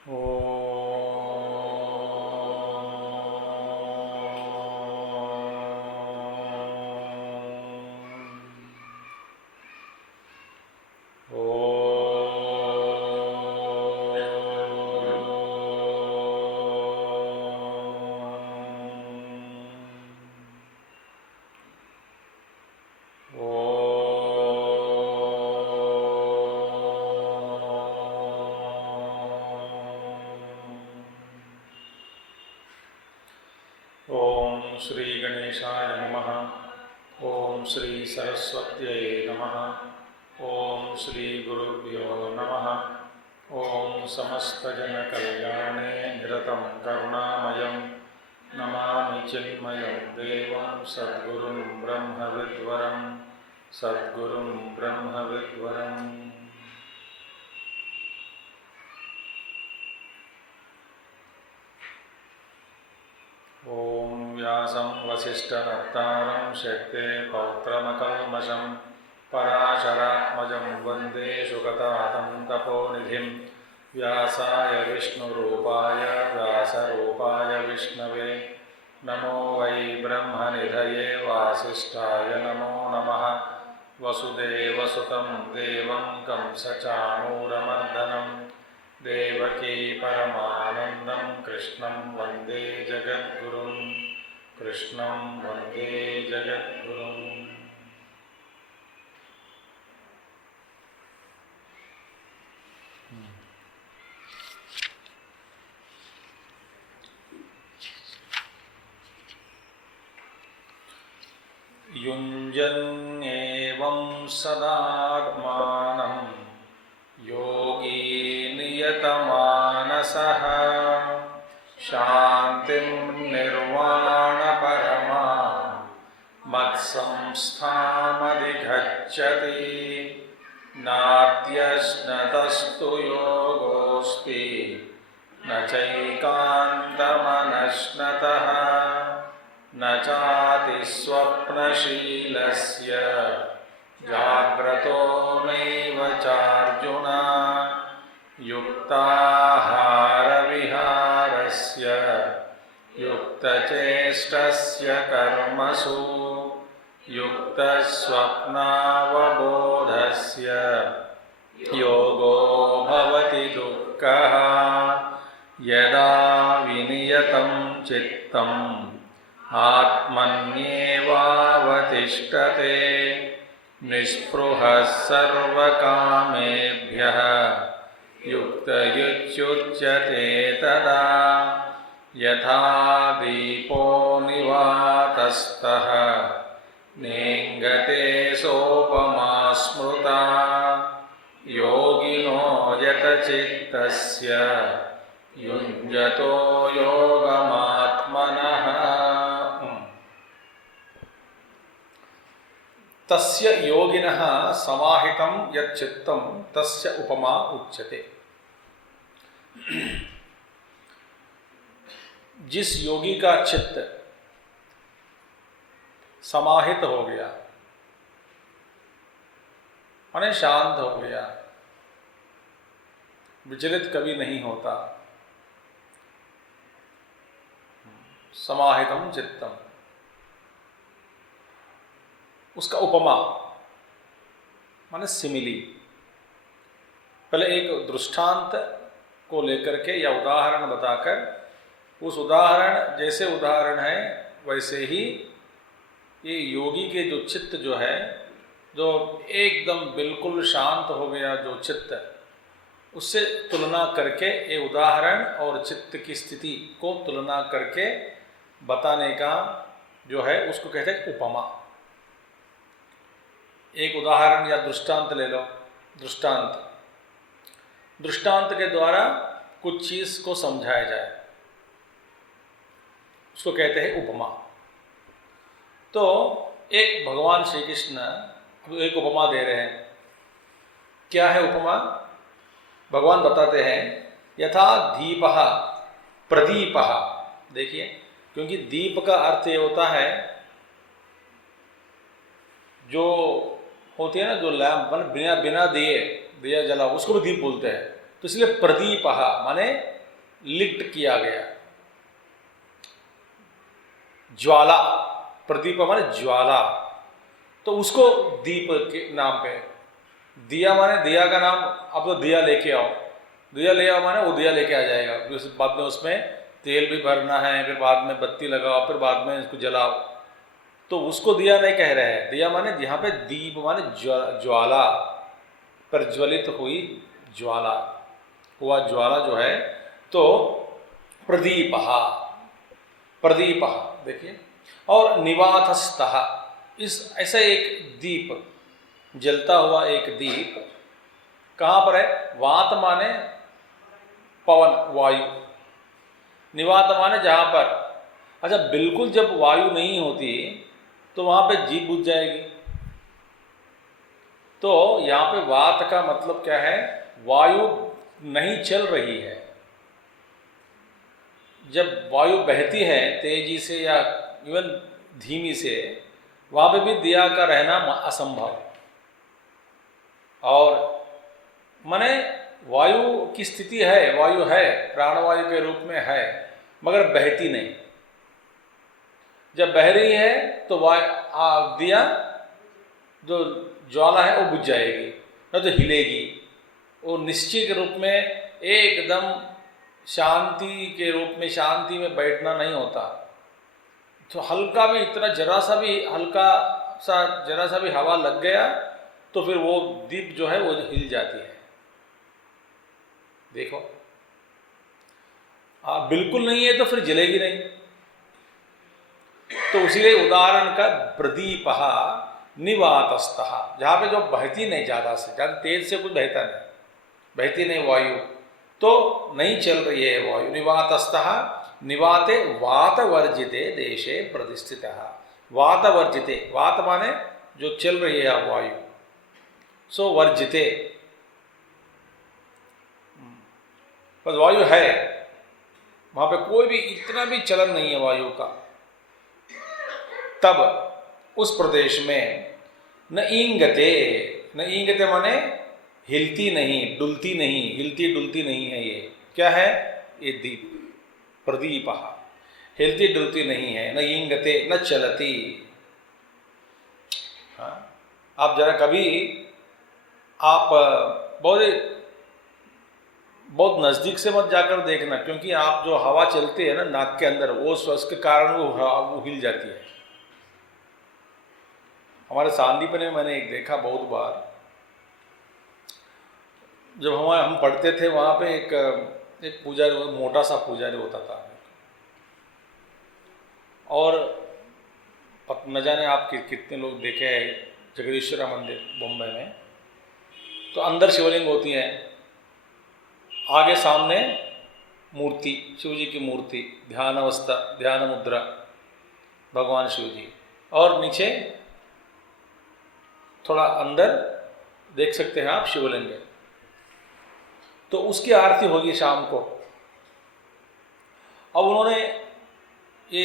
ओम श्री गणेशाय नमः। ओम श्री सरस्वत्यै नमः। ओम श्री गुरुभ्यो नमः। ओम समस्तजनकल्याणे निरतं करुणामयं नमामि चिन्मयं देवं सद्गुरुं ब्रह्मविद्वरं सद्गुरुं ब्रह्मविद्वरम्। ओम व्यासं वसिष्ठनप्तारं शक्ते पौत्रमकल्मषं पराशरात्मजं वन्दे शुकतातं तपोनिधिं व्यासाय विष्णुरूपाय व्यासरूपाय विष्णवे नमो वै ब्रह्मनिधये वासिष्ठाय नमो नमः। वसुदेवसुतं देवं कंसचाणूरमर्दनं देवकी परमानन्दं कृष्णं वन्दे जगद्गुरुं कृष्णं वन्दे जगद्गुरुम्। युञ्जन्येवं सदात्मानं योगी नियतमानसः शान्तिं निर्वाणपरमा मत्संस्थामधिगच्छति। नात्यश्नतस्तु योगोऽस्ति न चैकान्तमनश्नतः न चातिस्वप्नशीलस्य जाग्रतो नैव चार्जुन। युक्ताहारविहारस्य युक्तचेष्टस्य कर्मसु युक्तस्वप्नावबोधस्य योगो भवति दुःखः। यदा विनियतं चित्तम् आत्मन्येवावतिष्ठते निःस्पृहः सर्वकामेभ्यः युक्तयुच्युच्यते तदा। यथा दीपो निवातस्तः नेङ्गते सोपमा स्मृता योगिनो यतचित्तस्य युञ्जतो योगमात्मनः। तस्य योगिनः समाहितं यच्चित्तं तस्य उपमा उच्यते। जिस योगी का चित्त समाहित हो गया माने शांत हो गया, विचलित कभी नहीं होता, समाहितम चित्तम, उसका उपमा माने सिमिली। पहले एक दृष्टांत को लेकर के या उदाहरण बताकर उस उदाहरण जैसे उदाहरण है वैसे ही ये योगी के जो चित्त जो है, जो एकदम बिल्कुल शांत हो गया जो चित्त, उससे तुलना करके ये उदाहरण और चित्त की स्थिति को तुलना करके बताने का जो है उसको कहते हैं उपमा। एक उदाहरण या दृष्टांत ले लो। दृष्टांत के द्वारा कुछ चीज को समझाया जाए, उसको कहते हैं उपमा। तो एक भगवान श्री कृष्ण एक उपमा दे रहे हैं। क्या है उपमा? भगवान बताते हैं यथा दीपः प्रदीपः। देखिए, क्योंकि दीप का अर्थ ये होता है जो होती है ना, जो लैंप बिना दिए दिया जला उसको भी दीप बोलते हैं। तो इसलिए प्रदीप माने लिट किया गया, ज्वाला, प्रदीप माने ज्वाला, तो उसको दीप के नाम पे। दिया माने दिया का नाम, अब तो दिया लेके आओ, दिया ले आओ माने वो दिया लेके आ जाएगा, फिर बाद में उसमें तेल भी भरना है, फिर बाद में बत्ती लगाओ, फिर बाद में इसको जलाओ, तो उसको दिया नहीं कह रहे हैं। दिया माने यहाँ पे दीप माने ज्वाला, प्रज्वलित हुई ज्वाला, हुआ ज्वाला जो है, तो प्रदीप, प्रदीप देखिए। और निवातस्तः, इस ऐसा एक दीप, जलता हुआ एक दीप कहाँ पर है? वात माने पवन, वायु, निवात माने जहाँ पर। अच्छा, बिल्कुल जब वायु नहीं होती तो वहाँ पे जीप बुझ जाएगी। तो यहाँ पे वात का मतलब क्या है? वायु नहीं चल रही है। जब वायु बहती है तेजी से या इवन धीमी से, वहाँ पे भी दिया का रहना असंभव। और माने वायु की स्थिति है, वायु है, प्राणवायु के रूप में है, मगर बहती नहीं। जब बह रही है तो दिया जो ज्वाला है वो बुझ जाएगी, न तो हिलेगी। वो निश्चित रूप में एकदम शांति के रूप में, शांति में बैठना नहीं होता। तो हल्का भी, इतना जरा सा भी, हल्का सा जरा सा भी हवा लग गया तो फिर वो दीप जो है वो हिल जाती है। देखो, बिल्कुल नहीं है तो फिर जलेगी नहीं। तो इसीलिए उदाहरण का प्रदीप निवातस्तः, जहाँ पे जो बहती नहीं, ज़्यादा से ज़्यादा तेज से कुछ बहता नहीं, बहती नहीं वायु, तो नहीं चल रही है वायु। निवातस्तः निवाते वातवर्जिते देशे प्रतिष्ठितः। वातवर्जिते, वात माने जो चल रही है वायु, सो वर्जिते, बस वायु है, वहाँ पे कोई भी इतना भी चलन नहीं है वायु का। तब उस प्रदेश में न ईंगते, न ईंगते माने हिलती नहीं, डुलती नहीं, हिलती डुलती नहीं है। ये क्या है? ये दीप, प्रदीप, हिलती डुलती नहीं है। न ईंगते न चलती। हाँ, आप जरा कभी आप बहुत नज़दीक से मत जाकर देखना, क्योंकि आप जो हवा चलती है ना नाक के अंदर, वो उसके कारण वो हिल जाती है। हमारे सांदीपन में मैंने एक देखा बहुत बार, जब हम पढ़ते थे वहाँ पे एक पुजारी, मोटा सा पुजारी होता था, और न जाने आप कितने लोग देखे हैं जगदीश्वरा मंदिर बॉम्बे में, तो अंदर शिवलिंग होती है, आगे सामने मूर्ति, शिव जी की मूर्ति, ध्यान अवस्था, ध्यान मुद्रा, भगवान शिव जी, और नीचे थोड़ा अंदर देख सकते हैं आप शिवलिंग। तो उसकी आरती होगी शाम को। अब उन्होंने ये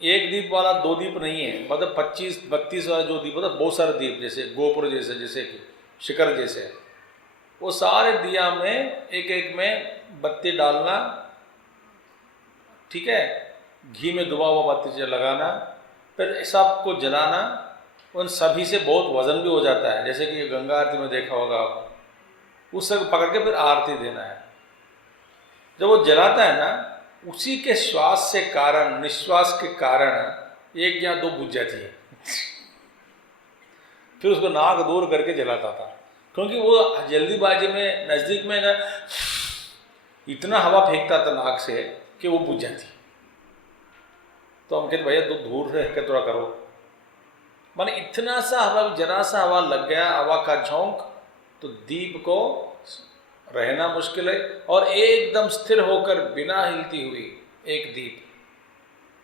एक दीप वाला, दो दीप नहीं है, मतलब 25-32 वाला जो दीप होता है, बहुत सारे दीप, जैसे गोपुर जैसे, जैसे कि शिखर जैसे, वो सारे दिया में एक एक में बत्ती डालना, ठीक है, घी में डुबा हुआ बत्ती से लगाना, फिर सबको जलाना। उन सभी से बहुत वजन भी हो जाता है, जैसे कि गंगा आरती में देखा होगा आप, उससे पकड़ के फिर आरती देना है। जब वो जलाता है ना, उसी के श्वास से कारण, निश्वास के कारण एक या दो बुझ जाती है। फिर उसको नाक दूर करके जलाता था, क्योंकि वो जल्दीबाजी में नज़दीक में ना इतना हवा फेंकता था नाक से कि वो बुझ जाती। तो हम कहते भैया तो दूर रह के थोड़ा करो, माने इतना सा हवा, जरा सा हवा लग गया, हवा का झोंक, तो दीप को रहना मुश्किल है। और एकदम स्थिर होकर बिना हिलती हुई एक दीप,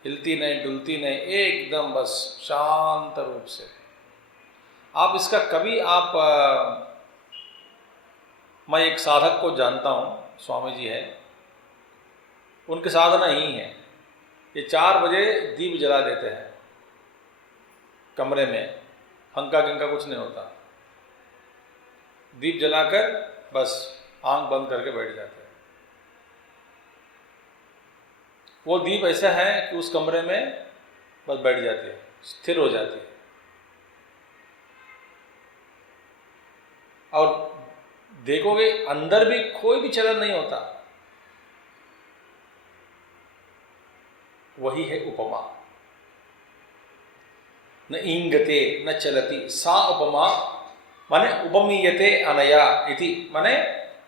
हिलती नहीं डुलती नहीं, एकदम बस शांत रूप से। आप इसका कभी मैं एक साधक को जानता हूँ, स्वामी जी है, उनकी साधना ही है, ये 4 बजे दीप जला देते हैं कमरे में, पंखा गिंका कुछ नहीं होता, दीप जलाकर बस आंख बंद करके बैठ जाते हैं। वो दीप ऐसा है कि उस कमरे में बस बैठ जाती है, स्थिर हो जाती है। और देखोगे अंदर भी कोई भी चलन नहीं होता। वही है उपमा। न इंगते न चलती सा उपमा, माने उपमीयते अनया इति, माने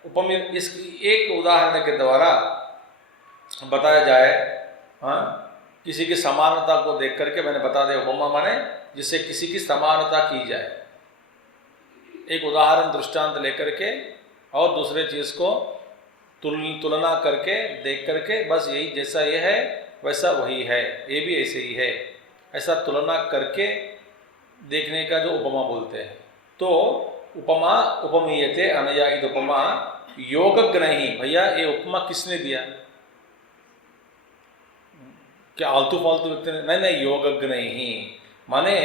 उपमी, इस एक उदाहरण के द्वारा बताया जाए। हाँ, किसी की समानता को देख करके मैंने बता दिया उपमा, माने जिससे किसी की समानता की जाए। एक उदाहरण दृष्टांत लेकर के और दूसरे चीज को तुलना करके देख करके, बस यही जैसा ये है वैसा वही है, ये भी ऐसे ही है, ऐसा तुलना करके देखने का जो उपमा बोलते हैं। तो उपमा उपमीयते अनया इद उपमा योगज्ञ नहीं। भैया ये उपमा किसने दिया? क्या आलतू फालतू व्यक्ति ने? नहीं नहीं, योगज्ञ नहीं, माने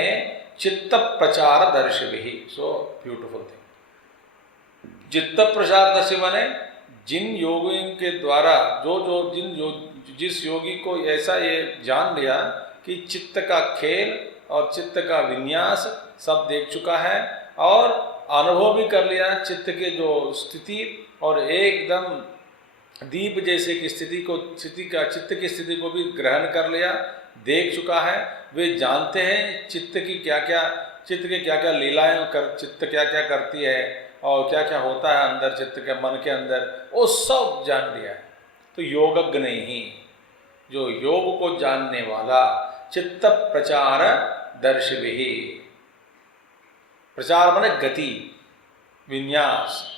चित्त प्रचार दर्शि। So beautiful thing. चित्त प्रचार दर्शि माने जिन योगियों के द्वारा जिस योगी को ऐसा ये जान लिया कि चित्त का खेल और चित्त का विन्यास सब देख चुका है और अनुभव भी कर लिया चित्त के जो स्थिति, और एकदम दीप जैसे की चित्त की स्थिति को भी ग्रहण कर लिया, देख चुका है। वे जानते हैं चित्त की क्या क्या लीलाएं चित्त क्या क्या करती है और क्या क्या होता है अंदर चित्त के मन के अंदर, वो सब जान लिया है। तो योगज्ञ नहीं, जो योग को जानने वाला चित्त प्रचार दर्शि। प्रचार माने गति, विन्यास,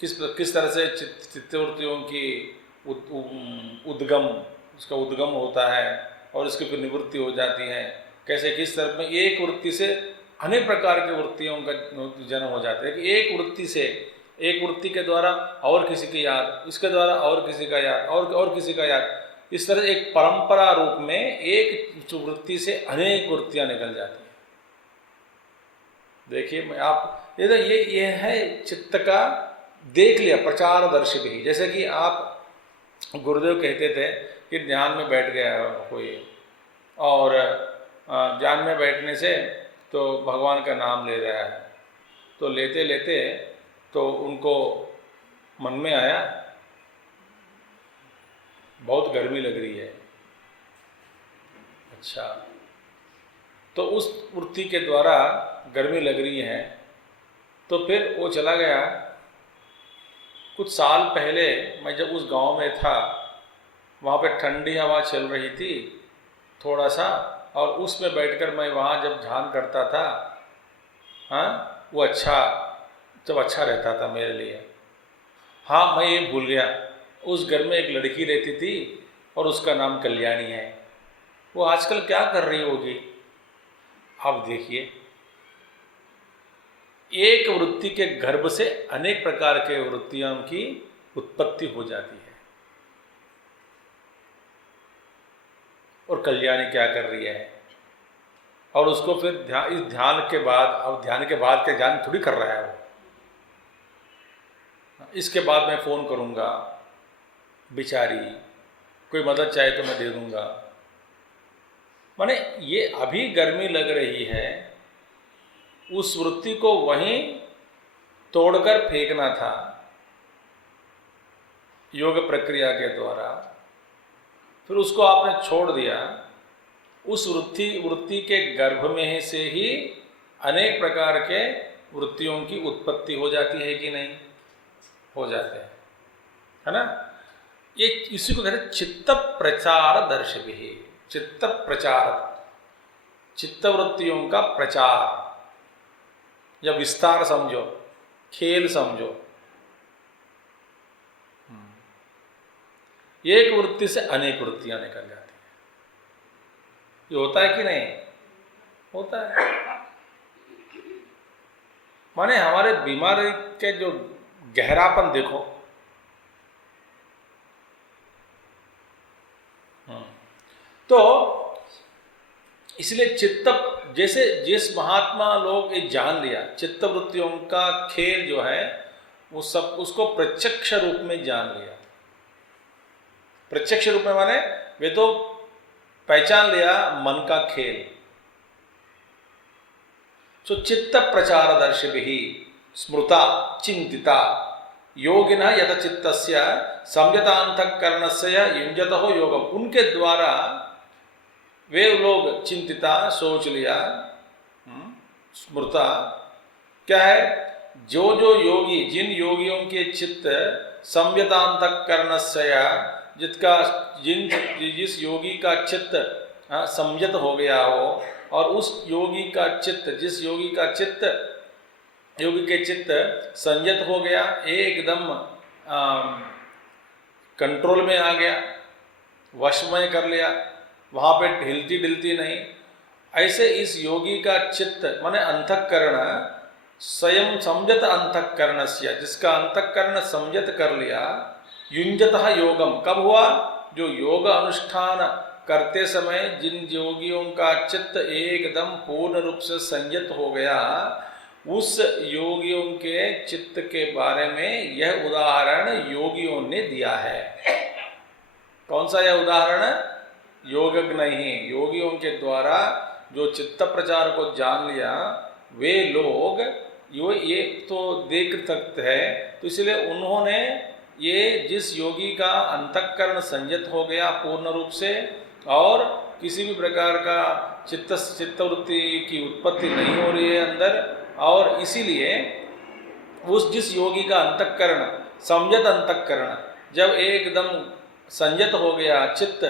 किस तरह से चित्तवृत्तियों की उद्गम, उसका उद्गम होता है और उसकी फिर निवृत्ति हो जाती है। कैसे किस तरह में एक वृत्ति से अनेक प्रकार की वृत्तियों का जन्म हो जाता है कि एक वृत्ति के द्वारा और किसी की याद, इसके द्वारा और किसी का याद, और किसी का याद, इस तरह एक परंपरा रूप में एक वृत्ति से अनेक वृत्तियां निकल जाती हैं। देखिए मैं आप ये है चित्त का देख लिया प्रचार दर्शी भी। जैसे कि आप गुरुदेव कहते थे कि ध्यान में बैठ गया कोई, और ध्यान में बैठने से तो भगवान का नाम ले रहा है, तो लेते लेते तो उनको मन में आया बहुत गर्मी लग रही है। अच्छा, तो उस वृत्ति के द्वारा गर्मी लग रही है, तो फिर वो चला गया। कुछ साल पहले मैं जब उस गांव में था, वहाँ पे ठंडी हवा चल रही थी थोड़ा सा, और उसमें बैठकर मैं वहाँ जब ध्यान करता था, हाँ, वो अच्छा रहता था मेरे लिए। हाँ, मैं ये भूल गया, उस घर में एक लड़की रहती थी और उसका नाम कल्याणी है। वो आजकल क्या कर रही होगी आप देखिए। एक वृत्ति के गर्भ से अनेक प्रकार के वृत्तियों की उत्पत्ति हो जाती है। और कल्याणी क्या कर रही है, और उसको फिर इस ध्यान के बाद, अब ध्यान के बाद के ध्यान थोड़ी कर रहा है वो, इसके बाद मैं फ़ोन करूँगा, बेचारी कोई मदद चाहे तो मैं दे दूँगा। माने ये अभी गर्मी लग रही है, उस वृत्ति को वहीं तोड़कर फेंकना था योग प्रक्रिया के द्वारा, फिर उसको आपने छोड़ दिया। उस वृत्ति के गर्भ में से ही अनेक प्रकार के वृत्तियों की उत्पत्ति हो जाती है कि नहीं? हो जाते हैं, है ना? ये इसी को कहते हैं चित्त प्रचार दर्शि। चित्त प्रचार, चित्तवृत्तियों का प्रचार या विस्तार समझो, खेल समझो। एक वृत्ति से अनेक वृत्तियां निकल जाती हैं। ये होता है कि नहीं? होता है। माने हमारे बीमारी के जो गहरापन देखो, तो इसलिए चित्त, जैसे जिस महात्मा लोग ये जान लिया चित्त वृत्तियों का खेल जो है वो सब उसको प्रत्यक्ष रूप में जान लिया। प्रत्यक्ष रूप में माने वे तो पहचान लिया मन का खेल। सो चित्त प्रचारदर्शिभिः स्मृता चिंतिता योगिनः यत चित्तस्य संयतांतःकरणस्य युञ्जतः योगम। उनके द्वारा वे लोग चिंतिता सोच लिया, स्मृता क्या है, जो जो योगी जिन योगियों के चित्त संयतांतःकरणस्य जिस योगी का चित्त संयत हो गया हो और उस योगी का चित्त जिस योगी का चित्त योगी के चित्त संयत हो गया, एकदम कंट्रोल में आ गया, वश में कर लिया, वहाँ पे हिलती डुलती नहीं, ऐसे इस योगी का चित्त माने अंतःकरण स्वयं संयत अंतःकरणस्य, जिसका अंतःकरण संयत कर लिया, युञ्जतः योगम कब हुआ, जो योग अनुष्ठान करते समय जिन योगियों का चित्त एकदम पूर्ण रूप से संयत हो गया, उस योगियों के चित्त के बारे में यह उदाहरण योगियों ने दिया है। कौन सा यह उदाहरण? योगज्ञ ही योगियों के द्वारा जो चित्त प्रचार को जान लिया वे लोग ये तो देख सकते हैं, तो इसलिए उन्होंने ये जिस योगी का अंतःकरण संयत हो गया पूर्ण रूप से और किसी भी प्रकार का चित्तवृत्ति की उत्पत्ति नहीं हो रही है अंदर, और इसीलिए उस जिस योगी का अंतःकरण संयत अंतःकरण जब एकदम संयत हो गया, चित्त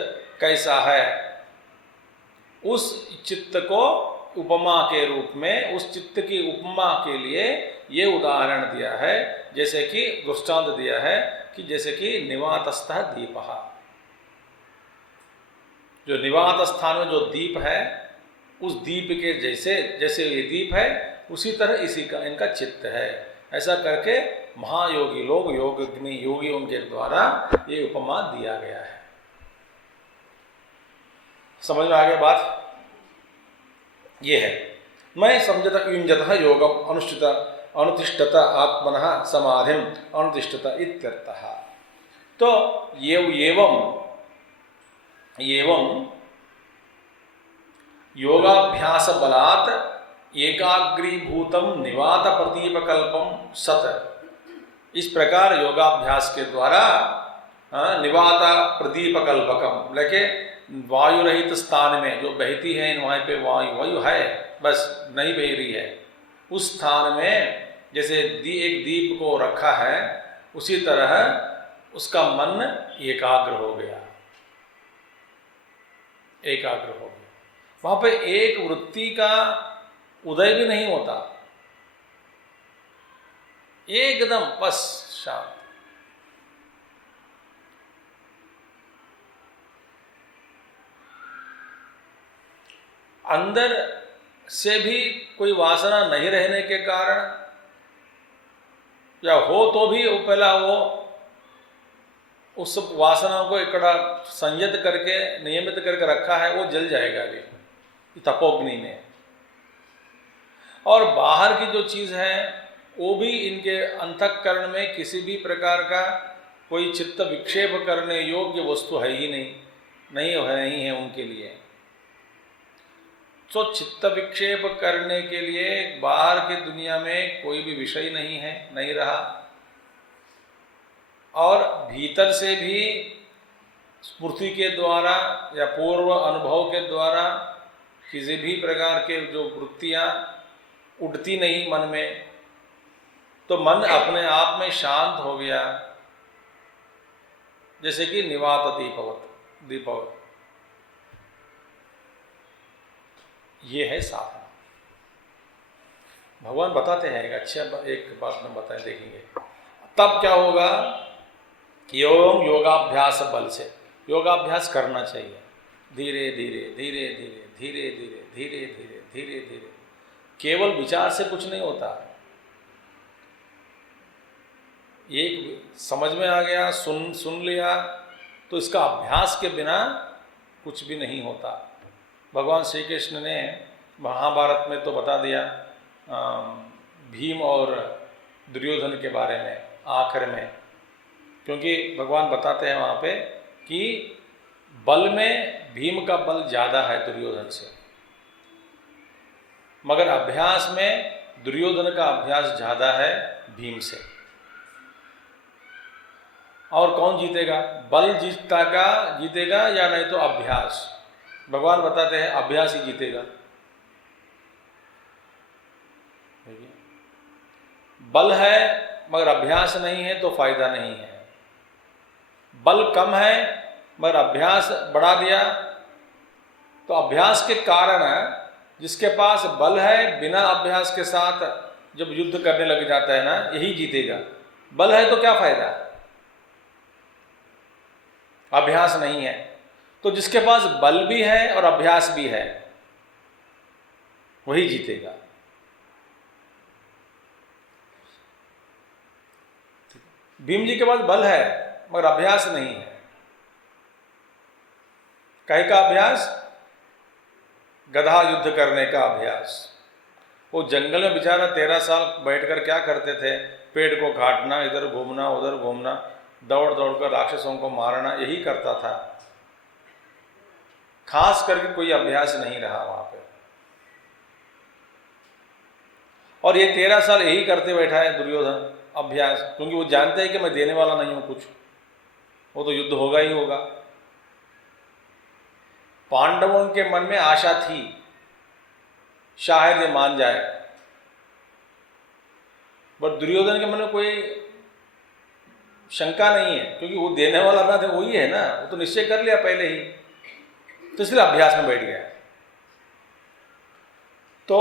कैसा है, उस चित्त को उपमा के रूप में उस चित्त की उपमा के लिए ये उदाहरण दिया है, जैसे कि दृष्टांत दिया है कि जैसे कि निवातस्थः दीपः, जो निवात स्थान में जो दीप है उस दीप के जैसे जैसे ये दीप है उसी तरह इसी का इनका चित्त है। ऐसा करके महायोगी लोग योगज्ञ योगियों के द्वारा ये उपमा दिया गया है। समझ में आ गया बात? ये है मैं समझता युञ्जतः योगम अनुष्ठित अनुतिष्ठत आत्मनः समाधिम अनुतिष्ठत इत्यर्थः। तो एवं योगाभ्यास बलात् एकाग्रीभूतम निवात प्रदीपकल्पम सत। इस प्रकार योगाभ्यास के द्वारा निवात प्रदीपकल्पकम लेके वायु रहित स्थान में जो बहती है वहाँ पे वायु है बस नहीं बह रही है, उस स्थान में जैसे एक दीप को रखा है उसी तरह उसका मन एकाग्र हो गया, एकाग्र हो गया। वहाँ पे एक वृत्ति का उदय भी नहीं होता, एकदम बस शांत। अंदर से भी कोई वासना नहीं रहने के कारण या हो तो भी वो पहला वो उस वासना को इकट्ठा संयत करके नियमित करके रखा है, वो जल जाएगा अभी तपोग्नि में। और बाहर की जो चीज़ है वो भी इनके अंतःकरण में किसी भी प्रकार का कोई चित्त विक्षेप करने योग्य वस्तु है ही नहीं है उनके लिए। तो चित्त विक्षेप करने के लिए बाहर की दुनिया में कोई भी विषय नहीं रहा, और भीतर से भी स्मृति के द्वारा या पूर्व अनुभव के द्वारा किसी भी प्रकार के जो वृत्तियाँ उठती नहीं मन में, तो मन अपने आप में शांत हो गया, जैसे कि निवात दीपवत। ये है साधना। भगवान बताते हैं एक बात में बताएं, देखेंगे तब क्या होगा। योगाभ्यास बल से योगाभ्यास करना चाहिए, धीरे धीरे धीरे धीरे धीरे धीरे धीरे धीरे धीरे धीरे। केवल विचार से कुछ नहीं होता। एक समझ में आ गया, सुन लिया, तो इसका अभ्यास के बिना कुछ भी नहीं होता। भगवान श्री कृष्ण ने महाभारत में तो बता दिया भीम और दुर्योधन के बारे में आखिर में, क्योंकि भगवान बताते हैं वहाँ पे कि बल में भीम का बल ज़्यादा है दुर्योधन से, मगर अभ्यास में दुर्योधन का अभ्यास ज़्यादा है भीम से। और कौन जीतेगा? बल जीतेगा या नहीं तो अभ्यास? भगवान बताते हैं अभ्यास ही जीतेगा। बल है मगर अभ्यास नहीं है तो फायदा नहीं है। बल कम है मगर अभ्यास बढ़ा दिया तो अभ्यास के कारण जिसके पास बल है बिना अभ्यास के साथ जब युद्ध करने लग जाता है ना, यही जीतेगा। बल है तो क्या फायदा, अभ्यास नहीं है। तो जिसके पास बल भी है और अभ्यास भी है वही जीतेगा। भीम जी के पास बल है मगर अभ्यास नहीं है। काहे का अभ्यास? गधा युद्ध करने का अभ्यास। वो जंगल में बेचारा 13 साल बैठकर क्या करते थे? पेड़ को काटना, इधर घूमना उधर घूमना, दौड़ दौड़ कर राक्षसों को मारना, यही करता था। खास करके कोई अभ्यास नहीं रहा वहां पे। और ये 13 साल यही करते बैठा है दुर्योधन, अभ्यास, क्योंकि वो जानते हैं कि मैं देने वाला नहीं हूं कुछ, वो तो युद्ध होगा ही होगा। पांडवों के मन में आशा थी शायद ये मान जाए, पर दुर्योधन के मन में कोई शंका नहीं है, क्योंकि वो देने वाला ना थे वही है ना, वो तो निश्चय कर लिया पहले ही, तो इसलिए अभ्यास में बैठ गया। तो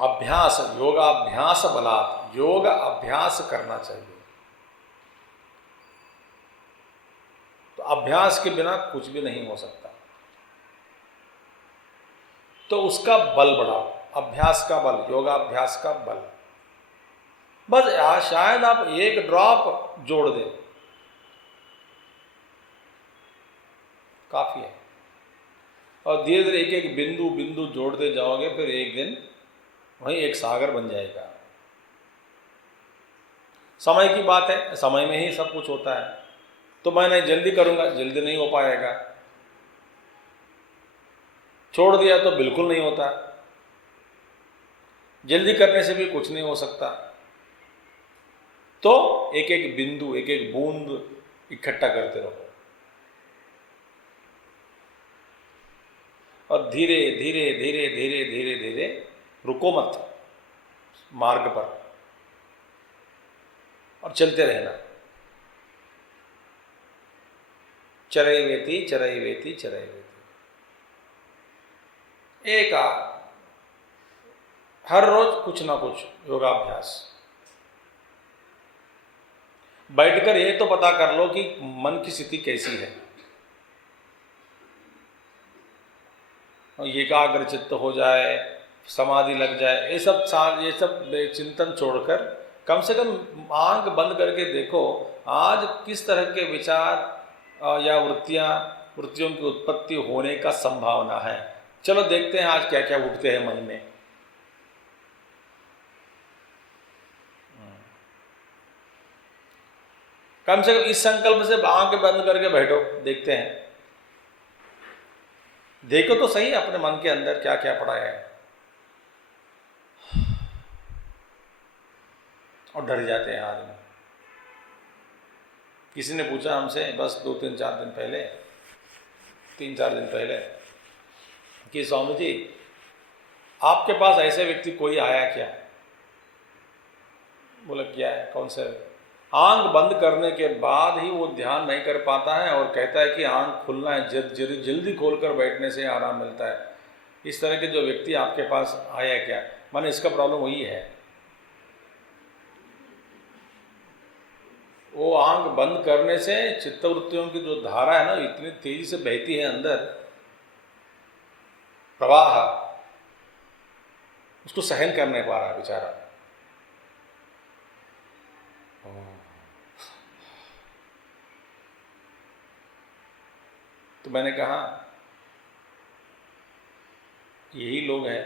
अभ्यास, योगाभ्यास बलात्, योग अभ्यास करना चाहिए। तो अभ्यास के बिना कुछ भी नहीं हो सकता। तो उसका बल बढ़ाओ, अभ्यास का बल, योगाभ्यास का बल। बस शायद आप एक ड्रॉप जोड़ दें, काफी है। और धीरे धीरे एक एक बिंदु बिंदु जोड़ते जाओगे, फिर एक दिन वहीं एक सागर बन जाएगा। समय की बात है, समय में ही सब कुछ होता है। तो मैं नहीं जल्दी करूंगा, जल्दी नहीं हो पाएगा। छोड़ दिया तो बिल्कुल नहीं होता। जल्दी करने से भी कुछ नहीं हो सकता। तो एक एक बिंदु, एक एक बूंद इकट्ठा करते रहो और धीरे धीरे धीरे धीरे धीरे धीरे रुको मत मार्ग पर, और चलते रहना। चरैवेति चरैवेति चरैवेति। एक हर रोज कुछ ना कुछ योगाभ्यास। बैठकर ये तो पता कर लो कि मन की स्थिति कैसी है, एकाग्र चित्त हो जाए, समाधि लग जाए, ये सब चिंतन छोड़कर कम से कम आंख बंद करके देखो आज किस तरह के विचार या वृत्तियों की उत्पत्ति होने का संभावना है। चलो देखते हैं आज क्या क्या उठते हैं मन में। कम से कम इस संकल्प से आंख बंद करके बैठो, देखते हैं। देखो तो सही अपने मन के अंदर क्या क्या पड़ा है, और डर जाते हैं आदमी। किसी ने पूछा हमसे बस 3-4 दिन पहले कि स्वामी जी आपके पास ऐसे व्यक्ति कोई आया क्या? बोला क्या है, कौन से? आंख बंद करने के बाद ही वो ध्यान नहीं कर पाता है और कहता है कि आंख खुलना है, जल्दी खोलकर बैठने से आराम मिलता है। इस तरह के जो व्यक्ति आपके पास आया क्या? माने इसका प्रॉब्लम वही है, वो आंख बंद करने से चित्तवृत्तियों की जो धारा है ना इतनी तेजी से बहती है अंदर, प्रवाह, उसको सहन कर नहीं पा रहा बेचारा। तो मैंने कहा यही लोग हैं,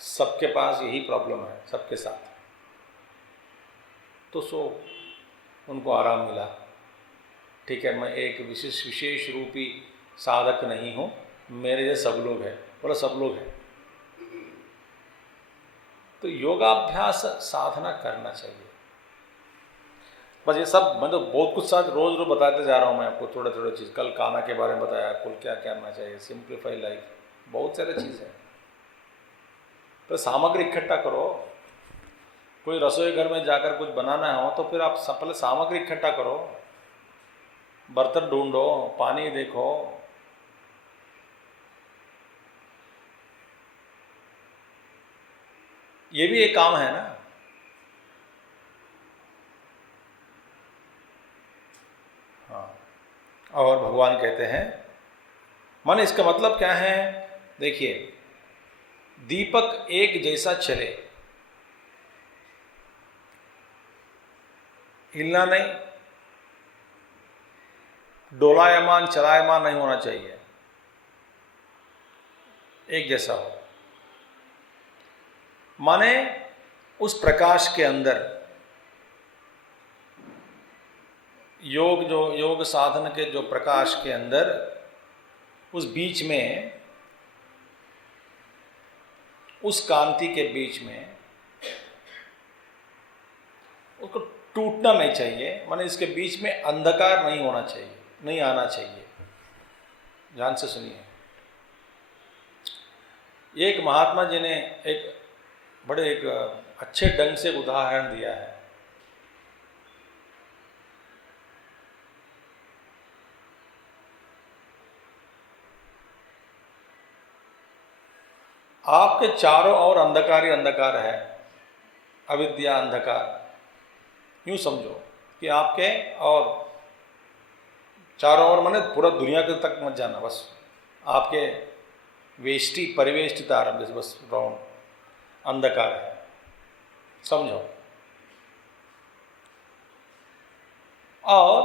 सबके पास यही प्रॉब्लम है, सबके साथ। तो उनको आराम मिला। ठीक है, मैं एक विशेष रूपी साधक नहीं हूँ, मेरे जैसे सब लोग हैं। बोला सब लोग हैं। तो योगाभ्यास साधना करना चाहिए। बस ये सब मैं तो बहुत कुछ साथ रोज बताते जा रहा हूँ मैं आपको, थोड़े थोड़े चीज़। कल खाना के बारे में बताया, कुल क्या करना चाहिए, सिंप्लीफाई लाइफ, बहुत सारे चीज़ है। तो सामग्री इकट्ठा करो। कोई रसोई घर में जाकर कुछ बनाना हो तो फिर आप पहले सामग्री इकट्ठा करो, बर्तन ढूंढो, पानी देखो। ये भी एक काम है ना। हाँ, और भगवान कहते हैं, माने इसका मतलब क्या है? देखिए, दीपक एक जैसा चले, हिलना नहीं, डोलायमान चलायमान नहीं होना चाहिए, एक जैसा हो। माने उस प्रकाश के अंदर योग साधन के जो प्रकाश के अंदर, उस बीच में, उस कांति के बीच में उसको टूटना नहीं चाहिए। माने इसके बीच में अंधकार नहीं होना चाहिए, नहीं आना चाहिए। ध्यान से सुनिए। एक महात्मा जी ने एक बड़े अच्छे ढंग से उदाहरण दिया है। आपके चारों ओर अंधकार ही अंधकार है, अविद्या अंधकार। यूं समझो कि आपके और चारों ओर, माने पूरा दुनिया के तक मत जाना, बस आपके वेष्टि परिवेष्टित आरंभ जैसे बस राउंड अंधकार है, समझो। और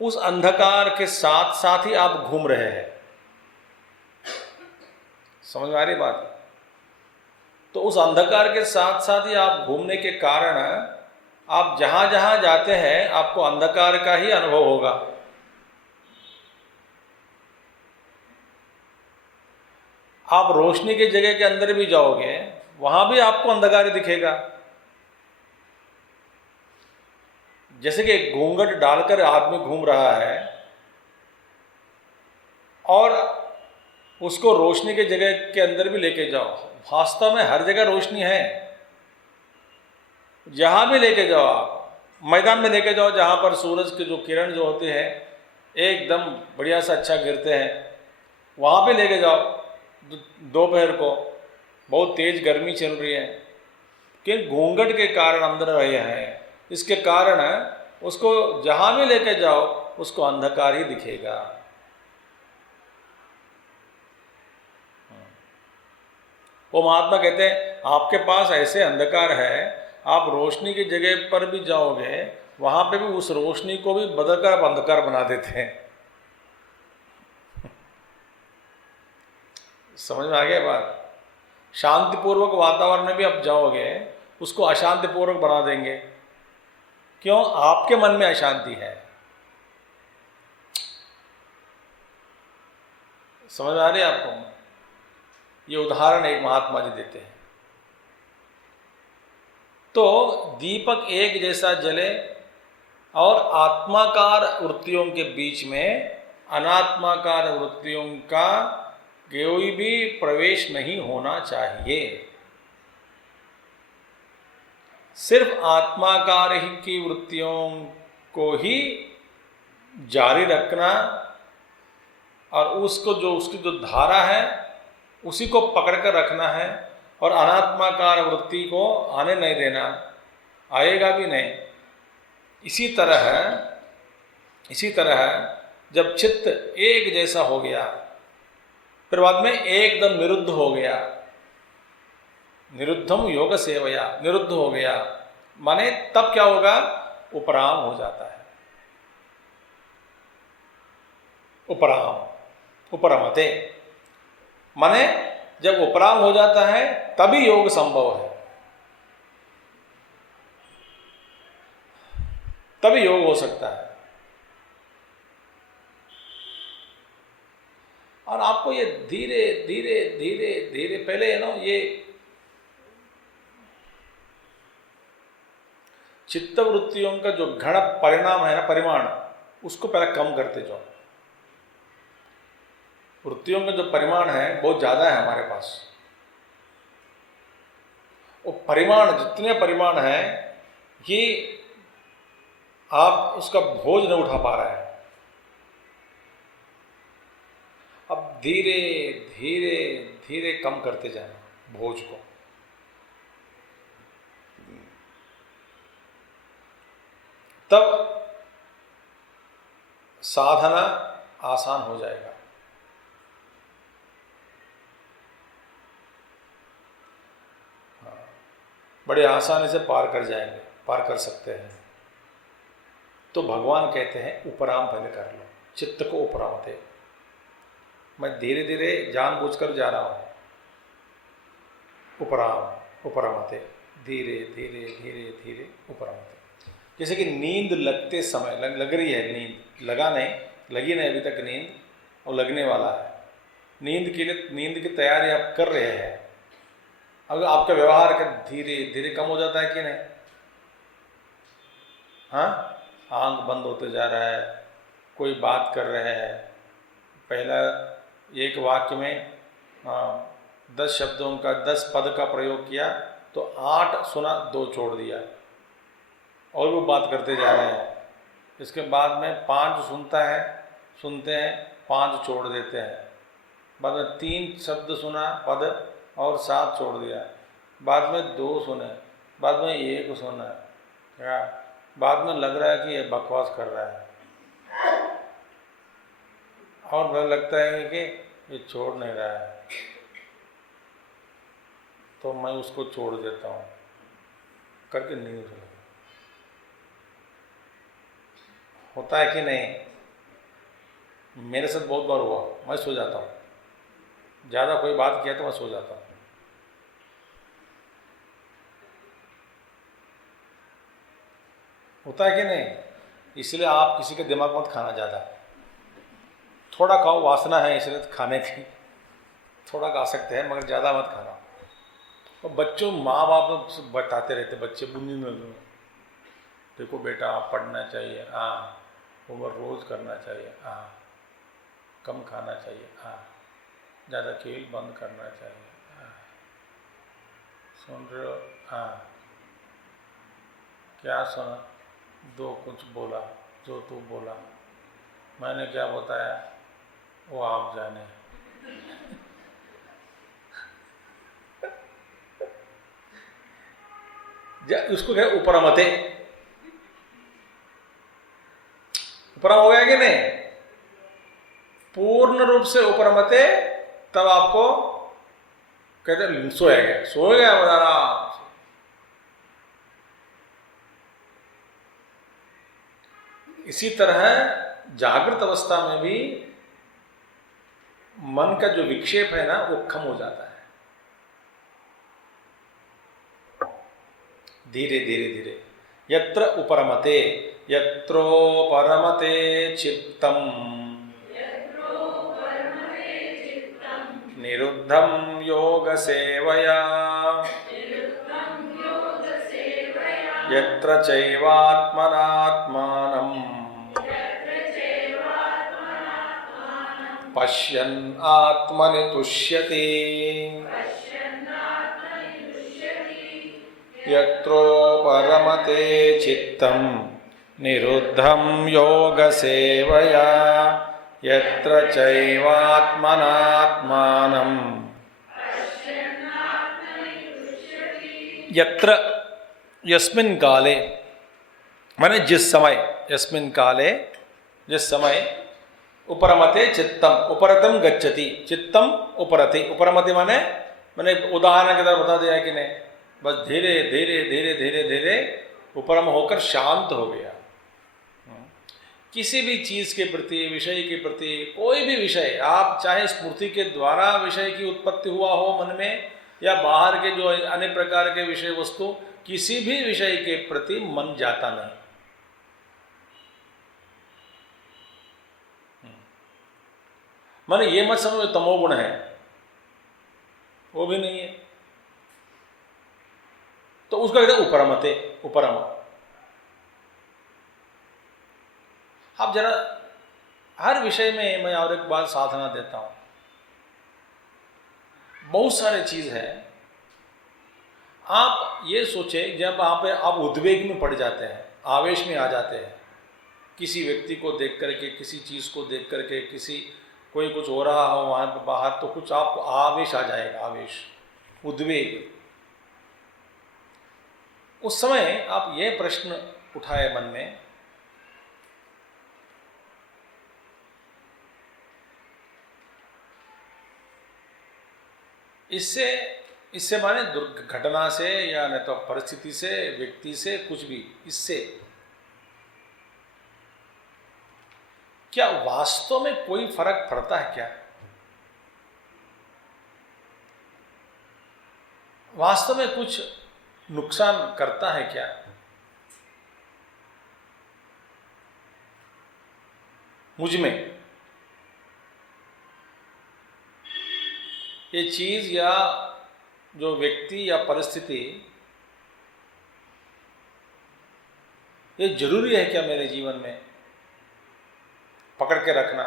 उस अंधकार के साथ साथ ही आप घूम रहे हैं। समझ में आ रही बात? तो उस अंधकार के साथ साथ ही आप घूमने के कारण आप जहां जहां जाते हैं आपको अंधकार का ही अनुभव होगा। आप रोशनी की जगह के अंदर भी जाओगे, वहां भी आपको अंधकार ही दिखेगा। जैसे कि घूंघट डालकर आदमी घूम रहा है और उसको रोशनी के जगह के अंदर भी लेके जाओ, वास्तव में हर जगह रोशनी है। जहां भी लेके जाओ, आप मैदान में लेके जाओ जहां पर सूरज के जो किरण जो होते हैं एकदम बढ़िया से अच्छा गिरते हैं, वहां पे लेके जाओ। दोपहर को बहुत तेज गर्मी चल रही है कि घूंघट के कारण अंदर रहे हैं, इसके कारण उसको जहां भी लेके जाओ उसको अंधकार ही दिखेगा। वो महात्मा कहते हैं आपके पास ऐसे अंधकार है, आप रोशनी की जगह पर भी जाओगे वहां पे भी उस रोशनी को भी बदलकर अंधकार बना देते हैं। समझ में आ गया बात? शांतिपूर्वक वातावरण में भी आप जाओगे उसको अशांतिपूर्वक बना देंगे। क्यों? आपके मन में अशांति है। समझ में आ रही है आपको? ये उदाहरण एक महात्मा जी देते हैं। तो दीपक एक जैसा जले और आत्माकार वृत्तियों के बीच में अनात्माकार वृत्तियों का कोई भी प्रवेश नहीं होना चाहिए। सिर्फ आत्माकार ही की वृत्तियों को ही जारी रखना और उसकी जो धारा है उसी को पकड़ कर रखना है और अनात्माकार वृत्ति को आने नहीं देना, आएगा भी नहीं। इसी तरह जब चित्त एक जैसा हो गया फिर बाद में एकदम निरुद्ध हो गया, निरुद्धम योग सेवया, निरुद्ध हो गया, माने तब क्या होगा? उपराम हो जाता है। उपराम, उपरमते, माने जब उपराम हो जाता है तभी योग संभव है, तभी योग हो सकता है। और आपको ये धीरे धीरे धीरे धीरे पहले ये चित्तवृत्तियों का जो घन परिणाम है ना, परिमाण, उसको पहले कम करते जाओ। वृत्तियों का जो परिमाण है बहुत ज़्यादा है हमारे पास। वो परिमाण, जितने परिमाण है, ये आप उसका बोझ नहीं उठा पा रहे हैं। अब धीरे धीरे धीरे कम करते जाना बोझ को। तब साधना आसान हो जाएगा। बड़े आसानी से पार कर जाएंगे, पार कर सकते हैं। तो भगवान कहते हैं उपराम पहले कर लो, चित्त को उपरामते। मैं धीरे धीरे जानबूझकर जा रहा हूँ, उपराम उपरामते, धीरे धीरे धीरे धीरे उपरामते। जैसे कि नींद लगते समय लग रही है, नींद लगा नहीं, लगी नहीं अभी तक नींद, और लगने वाला है। नींद के लिए, नींद की तैयारी आप कर रहे हैं। अगर आपका व्यवहार का धीरे धीरे कम हो जाता है कि नहीं? हाँ, आंख बंद होते जा रहा है, कोई बात कर रहे हैं, पहला एक वाक्य में 10 शब्दों का 10 पद का प्रयोग किया तो 8 सुना, 2 छोड़ दिया, और वो बात करते जा रहे हैं। इसके बाद में 5 सुनते हैं 5 छोड़ देते हैं। बाद में 3 शब्द सुना पद और 7 छोड़ दिया। बाद में 2 सुने, बाद में 1 सुना, बाद में लग रहा है कि ये बकवास कर रहा है, और मुझे लगता है कि ये छोड़ नहीं रहा है, तो मैं उसको छोड़ देता हूँ करके नींद हो। होता है कि नहीं? मेरे साथ बहुत बार हुआ, मैं सो जाता हूँ, ज़्यादा कोई बात किया तो मैं सो जाता हूँ। होता है कि नहीं? इसलिए आप किसी के दिमाग मत खाना ज़्यादा, थोड़ा खाओ, वासना है इसलिए खाने की थोड़ा खा सकते हैं, मगर ज़्यादा मत खाना। और बच्चों, माँ बाप बताते रहते, बच्चे बुनी में, देखो बेटा आप पढ़ना चाहिए, हाँ, होमवर्क रोज़ करना चाहिए, हाँ, कम खाना चाहिए, हाँ, ज़्यादा खेल बंद करना चाहिए, हाँ, सुन रहे हो? हाँ, क्या सुना? 2 कुछ बोला, जो तू बोला, मैंने क्या बताया वो आप जाने। उसको क्या उपरामते, उपराम हो गया कि नहीं? पूर्ण रूप से उपरामते, तब आपको कहते सो गया आराम। इसी तरह जागृत अवस्था में भी मन का जो विक्षेप है ना, वो कम हो जाता है धीरे धीरे धीरे। यत्र उपरमते, यत्रोपरमते चित्तम निरुद्धं योग सेवया यत्र चैवात्मनात्मानं पश्यन् आत्मनि तुष्यति यत्रोपरमते चित्तं निरुद्धं योग सेवया यत्र चैवात्मनात्मानं यत्र यस्मिन् काले, माने जिस समय, यस्मिन् काले जिस समय, उपरमते चित्तम, उपरतम गच्छति, चित्तम उपरति, उपरमति माने मैंने उदाहरण के तरह बता दिया कि नहीं, बस धीरे धीरे धीरे धीरे धीरे उपरम होकर शांत हो गया। किसी भी चीज़ के प्रति, विषय के प्रति, कोई भी विषय, आप चाहे स्मृति के द्वारा विषय की उत्पत्ति हुआ हो मन में, या बाहर के जो अन्य प्रकार के विषय वस्तु, किसी भी विषय के प्रति मन जाता नहीं। माने ये मत समझो तमोगुण है, वो भी नहीं है। तो उसका कहते उपरमते, उपरम। आप जरा हर विषय में मैं और एक बात साधना देता हूं। बहुत सारे चीज है, आप ये सोचे जब वहां पे आप उद्वेग में पड़ जाते हैं, आवेश में आ जाते हैं, किसी व्यक्ति को देख करके, किसी चीज को देख करके, किसी कोई कुछ हो रहा हो वहां पर बाहर, तो कुछ आपको आवेश आ जाएगा, आवेश, उद्वेग। उस समय आप ये प्रश्न उठाए मन में, इससे माने दुर्घटना से या नहीं तो परिस्थिति से, व्यक्ति से, कुछ भी, इससे क्या वास्तव में कोई फर्क पड़ता है क्या? वास्तव में कुछ नुकसान करता है क्या? मुझ में ये चीज या जो व्यक्ति या परिस्थिति, ये जरूरी है क्या मेरे जीवन में पकड़ के रखना?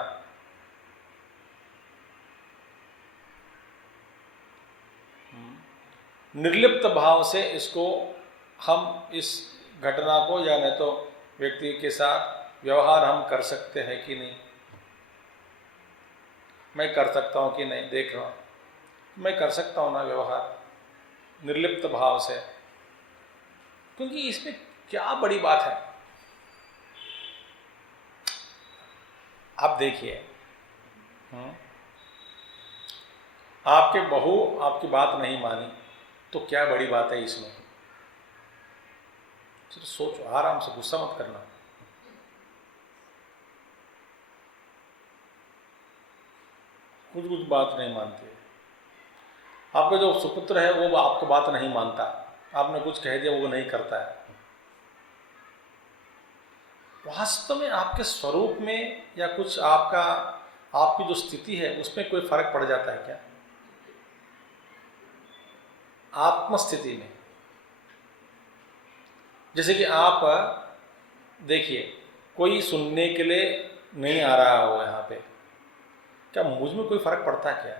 निर्लिप्त भाव से इसको हम, इस घटना को या नहीं तो व्यक्ति के साथ व्यवहार हम कर सकते हैं कि नहीं? मैं कर सकता हूं कि नहीं? देख रहा हूं, मैं कर सकता हूं ना व्यवहार निर्लिप्त भाव से, क्योंकि इसमें क्या बड़ी बात है। आप देखिए, आपके बहू आपकी बात नहीं मानी, तो क्या बड़ी बात है इसमें? चलो सोचो, आराम से, गुस्सा मत करना। कुछ कुछ बात नहीं मानते। आपका जो सुपुत्र है वो आपको बात नहीं मानता, आपने कुछ कह दिया वो नहीं करता है। वास्तव में आपके स्वरूप में या कुछ आपकी जो स्थिति है उसमें कोई फर्क पड़ जाता है क्या? आत्मस्थिति में, जैसे कि आप देखिए, कोई सुनने के लिए नहीं आ रहा हो यहाँ पे, क्या मुझ में कोई फर्क पड़ता है क्या?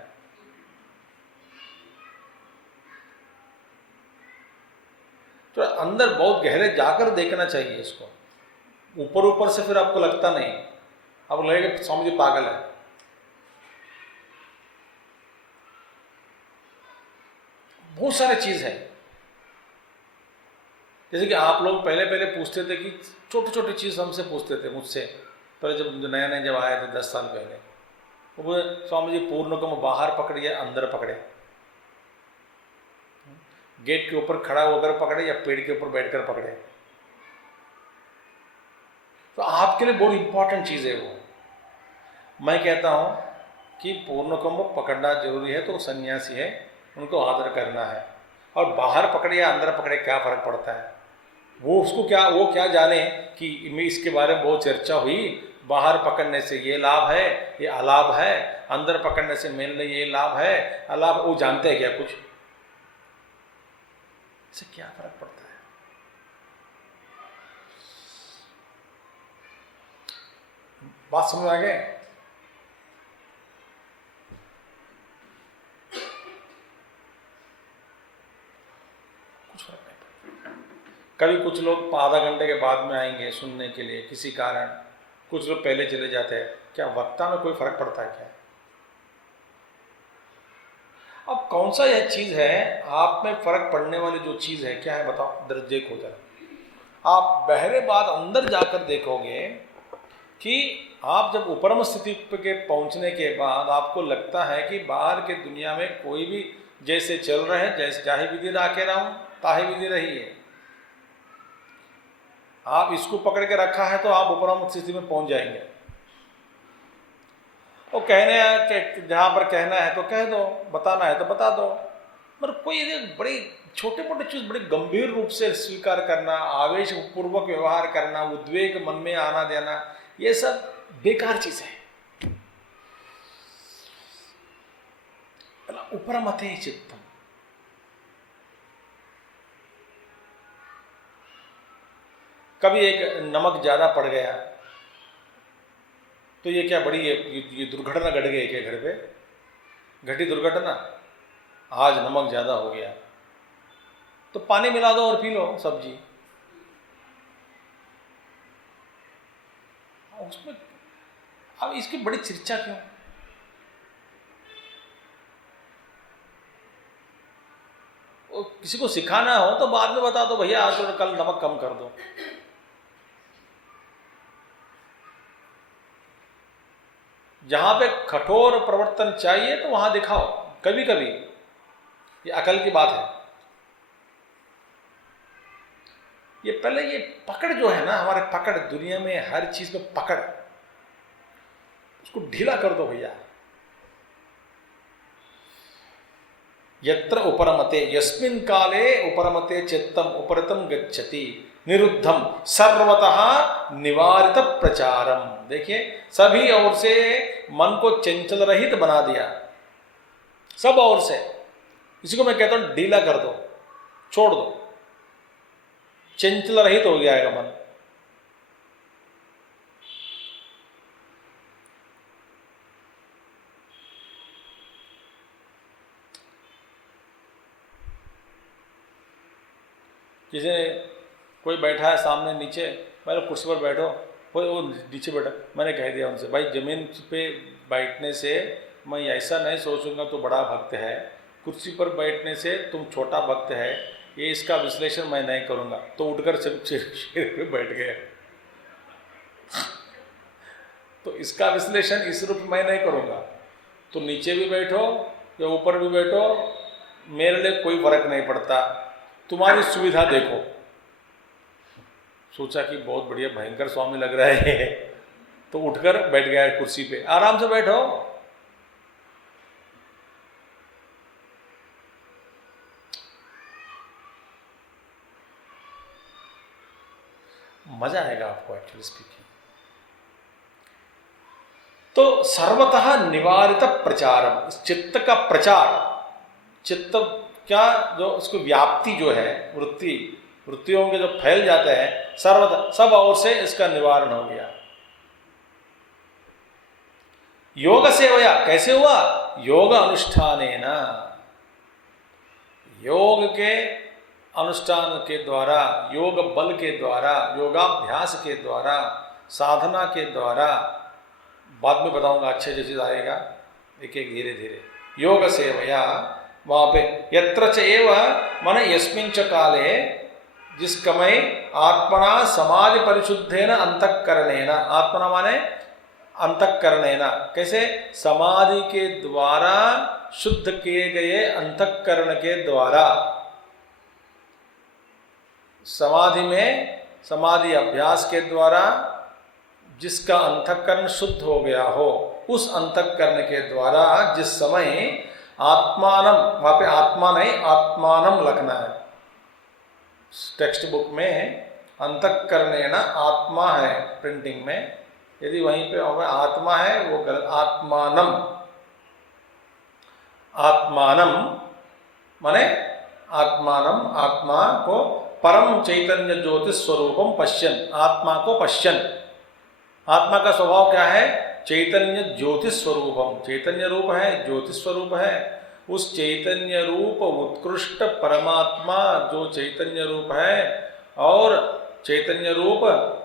तो अंदर बहुत गहरे जाकर देखना चाहिए इसको। ऊपर ऊपर से फिर आपको लगता नहीं, आपको लगेगा स्वामी जी पागल है। बहुत सारे चीज है, जैसे कि आप लोग पहले पहले पूछते थे कि छोटी छोटी चीज हमसे पूछते थे, मुझसे पहले जब नया नया जब आए थे 10 साल पहले, वो बोले स्वामी जी पूर्ण को बाहर पकड़िए अंदर पकड़े, गेट के ऊपर खड़ा होकर पकड़े या पेड़ के ऊपर बैठकर पकड़े। तो आपके लिए बहुत इंपॉर्टेंट चीज है वो। मैं कहता हूं कि पूर्ण को पकड़ना जरूरी है, तो सन्यासी है उनको आदर करना है, और बाहर पकड़े या अंदर पकड़े क्या फर्क पड़ता है? वो उसको क्या, वो क्या जाने कि इसके बारे में बहुत चर्चा हुई, बाहर पकड़ने से ये लाभ है, ये अलाभ है, अंदर पकड़ने से मेरे लिए ये लाभ है, अलाभ, वो जानते हैं क्या कुछ? इससे क्या फर्क पड़ता है? बात समझ आ गए? कुछ फर्क नहीं पड़ता। कभी कुछ लोग आधा घंटे के बाद में आएंगे सुनने के लिए किसी कारण, कुछ लोग पहले चले जाते हैं, क्या वक्ता में कोई फर्क पड़ता है क्या? अब कौन सा यह चीज है आप में फर्क पड़ने वाली जो चीज है, क्या है बताओ? दर्जे को जरा आप बहरे बाद अंदर जाकर देखोगे कि आप जब उपरम स्थिति के पहुंचने के बाद आपको लगता है कि बाहर के दुनिया में कोई भी जैसे चल रहे हैं, जैसे चाहे विधि राखे रहूं ताहे विधि रही है, आप इसको पकड़ के रखा है तो आप उपरम स्थिति में पहुंच जाएंगे। वो कहने कि जहाँ पर कहना है तो कह दो, बताना है तो बता दो, पर कोई ये बड़ी छोटे मोटे चीज़ बड़े गंभीर रूप से स्वीकार करना, आवेश पूर्वक व्यवहार करना, उद्वेग मन में आना देना, ये सब बेकार चीज़ है। उपरमते चित्तम, कभी एक नमक ज़्यादा पड़ गया तो ये क्या बड़ी ये दुर्घटना घट गई क्या घर पे? घटी दुर्घटना, आज नमक ज़्यादा हो गया तो पानी मिला दो और पी लो सब्जी। उसमें अब इसकी बड़ी चर्चा क्यों? किसी को सिखाना हो तो बाद में बता दो, भैया आज तो कल नमक कम कर दो। जहां पे कठोर प्रवर्तन चाहिए तो वहां दिखाओ कभी कभी, ये अकल की बात है। ये पहले ये पकड़ जो है ना, हमारे पकड़, दुनिया में हर चीज में पकड़, उसको ढीला कर दो भैया। यत्र उपरमते यस्मिन् काले उपरमते चित्तम उपरतम गच्छति निरुद्धम सर्वतः निवारित प्रचारम। देखिए, सभी ओर से मन को चंचल रहित बना दिया, सब ओर से। इसी को मैं कहता हूं ढीला कर दो, छोड़ दो, चंचल रहित हो गया है मन। किसी ने कोई बैठा है सामने नीचे, मैंने कुर्सी पर बैठो, वो नीचे बैठा, मैंने कह दिया उनसे, भाई जमीन पे बैठने से मैं ऐसा नहीं सोचूंगा तो बड़ा भक्त है, कुर्सी पर बैठने से तुम छोटा भक्त है, ये इसका विश्लेषण मैं नहीं करूंगा। तो उठकर चेयर पे बैठ गए। तो इसका विश्लेषण इस रूप में मैं नहीं करूंगा, तो नीचे भी बैठो या ऊपर भी बैठो, मेरे लिए कोई फर्क नहीं पड़ता, तुम्हारी सुविधा देखो। सोचा कि बहुत बढ़िया भयंकर स्वामी लग रहा है, तो उठकर बैठ गया कुर्सी पे। आराम से बैठो, मजा आएगा आपको एक्चुअली स्पीकिंग। तो सर्वतः निवारित प्रचारम, इस चित्त का प्रचार, चित्त क्या जो उसको व्याप्ति जो है, वृत्तियों के जो फैल जाते हैं, सर्वतः सब ओर से इसका निवारण हो गया। योग सेवया कैसे हुआ? योग अनुष्ठानेन, योग के अनुष्ठान के द्वारा, योग बल के द्वारा, योगाभ्यास के द्वारा, साधना के द्वारा, बाद में बताऊंगा अच्छे जैसे आएगा, एक एक धीरे धीरे। योग सेवया, वहां पे यत्र च एव मन यस्मिन् च काले, जिस समय आत्मना समाधि परिशुद्धेन अंतःकरणेन, आत्मना माने अंतःकरणेन, कैसे? समाधि के द्वारा शुद्ध किए गए अंतःकरण के द्वारा, समाधि में, समाधि अभ्यास के द्वारा जिसका अंतःकरण शुद्ध हो गया हो, उस अंतःकरण के द्वारा जिस समय आत्मानम, वहां पे आत्मा नहीं आत्मानम लिखना है, टेक्स्ट बुक में अंतःकरणेन आत्मा है, प्रिंटिंग में यदि वहीं पे होगा आत्मा है वो गलत, आत्मानम, आत्मानम माने आत्मानम, आत्मा को परम चैतन्य ज्योतिष स्वरूपम पश्यन, आत्मा को पश्यन। आत्मा का स्वभाव क्या है? चैतन्य ज्योतिष स्वरूपम, चैतन्य रूप है, ज्योतिष स्वरूप है। उस चैतन्य रूप उत्कृष्ट परमात्मा जो चैतन्य रूप है, और चैतन्य रूप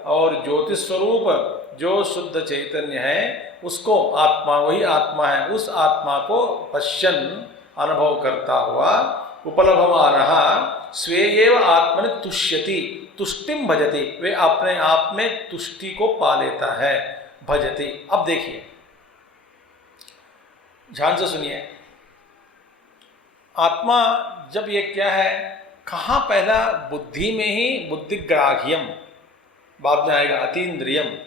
और ज्योतिष स्वरूप जो शुद्ध चैतन्य है, उसको आत्मा, वही आत्मा है, उस आत्मा को पश्यन, अनुभव करता हुआ, उपलभमानः स्वेयेव आत्मनि तुष्यति, तुष्टिम भजति, वे अपने आप में तुष्टि को पा लेता है, भजति। अब देखिए, ध्यान से सुनिए, आत्मा जब ये क्या है, कहाँ? पहला बुद्धि में ही, बुद्धिग्राह्यम, बाद में आएगा अतीन्द्रियम।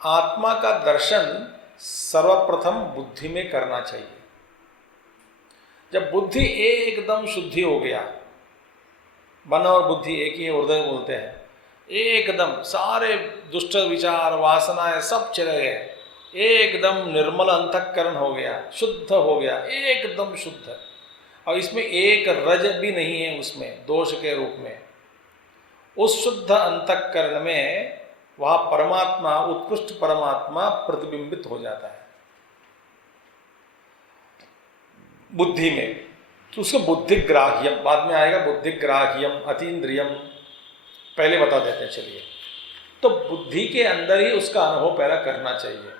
आत्मा का दर्शन सर्वप्रथम बुद्धि में करना चाहिए। जब बुद्धि एकदम शुद्धि हो गया, मन और बुद्धि एक ही हृदय बोलते हैं, एकदम सारे दुष्ट विचार वासनाएं सब चले गए, एकदम निर्मल अंतःकरण हो गया, शुद्ध हो गया, एकदम शुद्ध। और इसमें एक रज भी नहीं है उसमें दोष के रूप में। उस शुद्ध अंतःकरण में वह परमात्मा, उत्कृष्ट परमात्मा प्रतिबिंबित हो जाता है बुद्धि में। तो उसको बुद्धिग्राह्यम, बाद में आएगा बुद्धिग्राह्यम, अतीन्द्रियम, पहले बता देते हैं चलिए। तो बुद्धि के अंदर ही उसका अनुभव पहला करना चाहिए,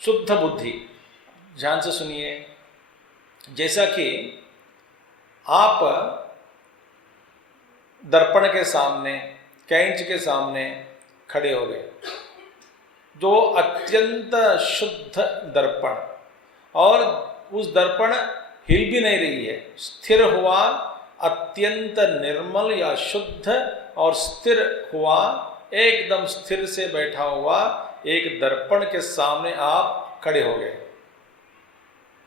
शुद्ध बुद्धि। ध्यान से सुनिए, जैसा कि आप दर्पण के सामने, कैंच के सामने खड़े हो गए, जो अत्यंत शुद्ध दर्पण, और उस दर्पण हिल भी नहीं रही है, स्थिर हुआ, अत्यंत निर्मल या शुद्ध और स्थिर हुआ, एकदम स्थिर से बैठा हुआ एक दर्पण के सामने आप खड़े हो गए,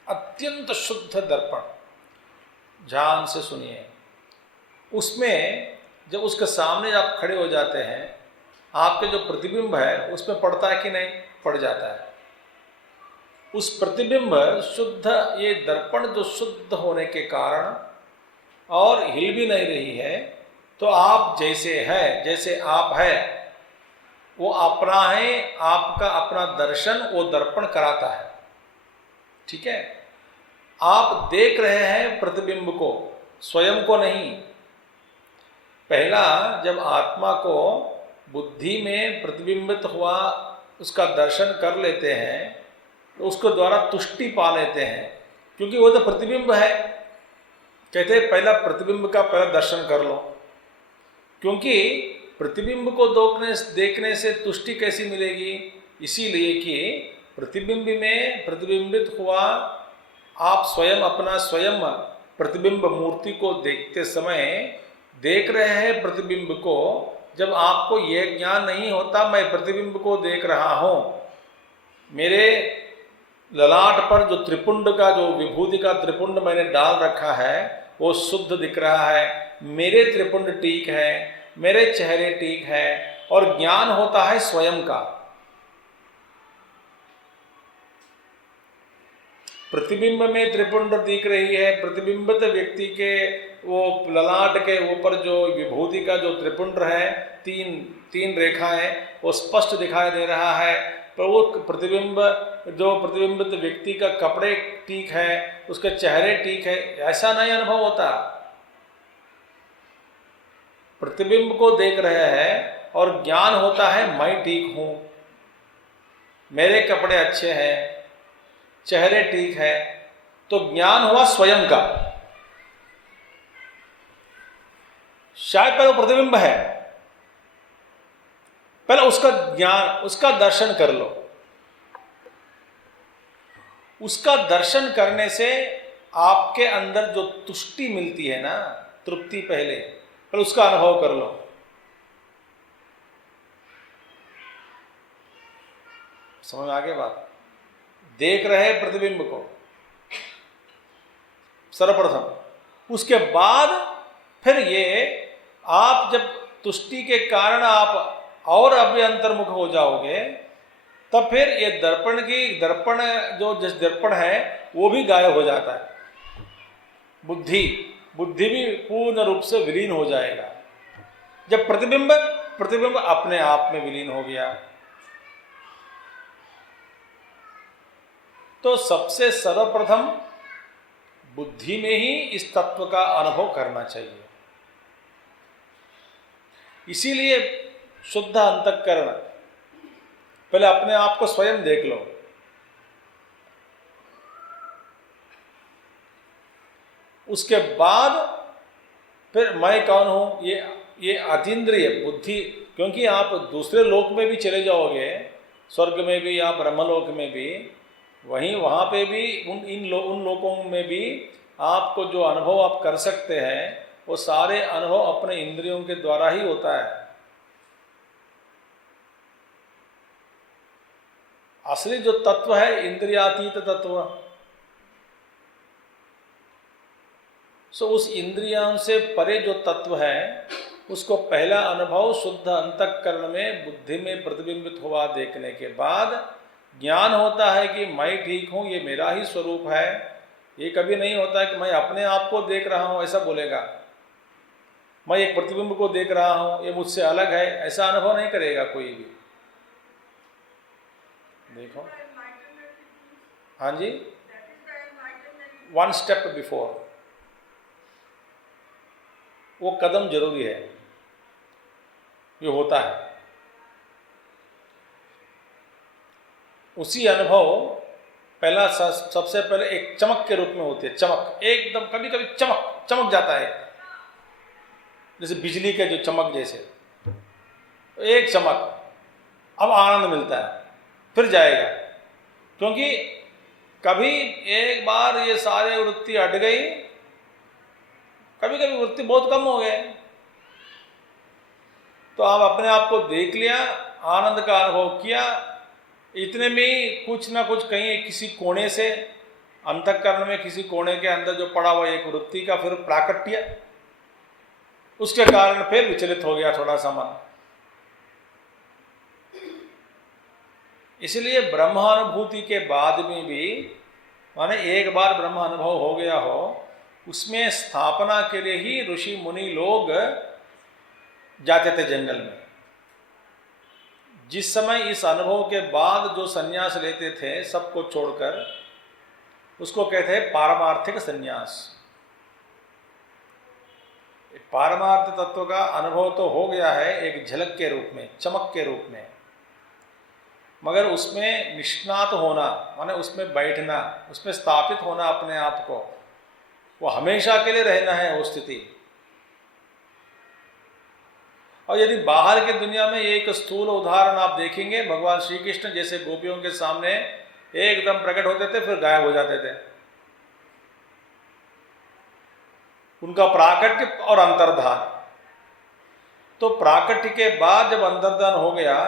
अत्यंत शुद्ध दर्पण। ध्यान से सुनिए, उसमें जब उसके सामने आप खड़े हो जाते हैं, आपके जो प्रतिबिंब है उसमें पड़ता है कि नहीं? पड़ जाता है। उस प्रतिबिंब शुद्ध, ये दर्पण जो शुद्ध होने के कारण और हिल भी नहीं रही है, तो आप जैसे है, जैसे आप है, वो अपना है, आपका अपना दर्शन वो दर्पण कराता है। ठीक है, आप देख रहे हैं प्रतिबिंब को, स्वयं को नहीं। पहला जब आत्मा को बुद्धि में प्रतिबिंबित हुआ, उसका दर्शन कर लेते हैं, तो उसको द्वारा तुष्टि पा लेते हैं, क्योंकि वो तो प्रतिबिंब है। कहते हैं पहला प्रतिबिंब का पहला दर्शन कर लो, क्योंकि प्रतिबिंब को देखने से तुष्टि कैसी मिलेगी? इसीलिए कि प्रतिबिंब में प्रतिबिंबित हुआ, आप स्वयं अपना स्वयं प्रतिबिंब मूर्ति को देखते समय देख रहे हैं प्रतिबिंब को। जब आपको यह ज्ञान नहीं होता मैं प्रतिबिंब को देख रहा हूँ, मेरे ललाट पर जो त्रिपुंड का, जो विभूति का त्रिपुंड मैंने डाल रखा है वो शुद्ध दिख रहा है, मेरे त्रिपुंड ठीक है, मेरे चेहरे ठीक है, और ज्ञान होता है स्वयं का। प्रतिबिंब में त्रिपुंड दिख रही है, प्रतिबिंबित व्यक्ति के वो ललाट के ऊपर जो विभूति का जो त्रिपुंड है, तीन रेखाएं, वो स्पष्ट दिखाई दे रहा है। पर वो प्रतिबिंब, जो प्रतिबिंबित व्यक्ति का कपड़े ठीक है, उसके चेहरे ठीक है, ऐसा नहीं अनुभव होता। प्रतिबिंब को देख रहे हैं और ज्ञान होता है मैं ठीक हूं, मेरे कपड़े अच्छे हैं, चेहरे ठीक है, तो ज्ञान हुआ स्वयं का। शायद पहले प्रतिबिंब है, पहले उसका ज्ञान, उसका दर्शन कर लो। उसका दर्शन करने से आपके अंदर जो तुष्टि मिलती है ना, तृप्ति, पहले उसका अनुभव कर लो। समझ में आ गई बात? देख रहे प्रतिबिंब को सर्वप्रथम, उसके बाद फिर ये आप जब तुष्टि के कारण आप और अभी अंतर्मुख हो जाओगे, तब फिर ये दर्पण जो जिस दर्पण है वो भी गायब हो जाता है। बुद्धि भी पूर्ण रूप से विलीन हो जाएगा जब प्रतिबिंब अपने आप में विलीन हो गया। तो सबसे सर्वप्रथम बुद्धि में ही इस तत्व का अनुभव करना चाहिए। इसीलिए शुद्ध अंतःकरण, पहले अपने आप को स्वयं देख लो। उसके बाद फिर मैं कौन हूं, ये अतीन्द्रिय बुद्धि, क्योंकि आप दूसरे लोक में भी चले जाओगे, स्वर्ग में भी या ब्रह्मलोक में भी, वहाँ पे भी उन लोकों में भी आपको जो अनुभव आप कर सकते हैं, वो सारे अनुभव अपने इंद्रियों के द्वारा ही होता है। असली जो तत्व है इंद्रियातीत तत्व। सो उस इंद्रियों से परे जो तत्व है उसको पहला अनुभव शुद्ध अंतःकरण में बुद्धि में प्रतिबिंबित हुआ देखने के बाद ज्ञान होता है कि मैं ठीक हूँ, ये मेरा ही स्वरूप है। ये कभी नहीं होता कि मैं अपने आप को देख रहा हूँ ऐसा बोलेगा, मैं एक प्रतिबिंब को देख रहा हूँ ये मुझसे अलग है, ऐसा अनुभव नहीं करेगा कोई भी। देखो, हाँ जी, वन स्टेप बिफोर, वो कदम जरूरी है, ये होता है। उसी अनुभव पहला सबसे पहले एक चमक के रूप में होती है। चमक एकदम, कभी कभी चमक जाता है, जैसे बिजली के जो चमक जैसे, एक चमक, अब आनंद मिलता है, फिर जाएगा। क्योंकि कभी एक बार ये सारे वृत्ति हट गई, कभी कभी वृत्ति बहुत कम हो गए, तो आप अपने आप को देख लिया, आनंद का अनुभव किया, इतने में कुछ ना कुछ कहीं किसी कोने से, अंतःकरण में किसी कोने के अंदर जो पड़ा हुआ एक वृत्ति का फिर प्राकट्य, उसके कारण फिर विचलित हो गया थोड़ा सा मन। इसलिए ब्रह्मानुभूति के बाद में भी, माने एक बार ब्रह्म अनुभव हो गया हो, उसमें स्थापना के लिए ही ऋषि मुनि लोग जाते थे जंगल में। जिस समय इस अनुभव के बाद जो संन्यास लेते थे सबको छोड़कर, उसको कहते हैं पारमार्थिक संन्यास। पारमार्थ तत्व का अनुभव तो हो गया है एक झलक के रूप में, चमक के रूप में, मगर उसमें निष्णात होना, माने उसमें बैठना, उसमें स्थापित होना अपने आप को, वो हमेशा के लिए रहना है वो स्थिति। और यदि बाहर की दुनिया में एक स्थूल उदाहरण आप देखेंगे, भगवान श्री कृष्ण जैसे गोपियों के सामने एकदम प्रकट होते थे फिर गायब हो जाते थे। उनका प्राकट्य और अंतर्धान, तो प्राकट्य के बाद जब अंतर्धान हो गया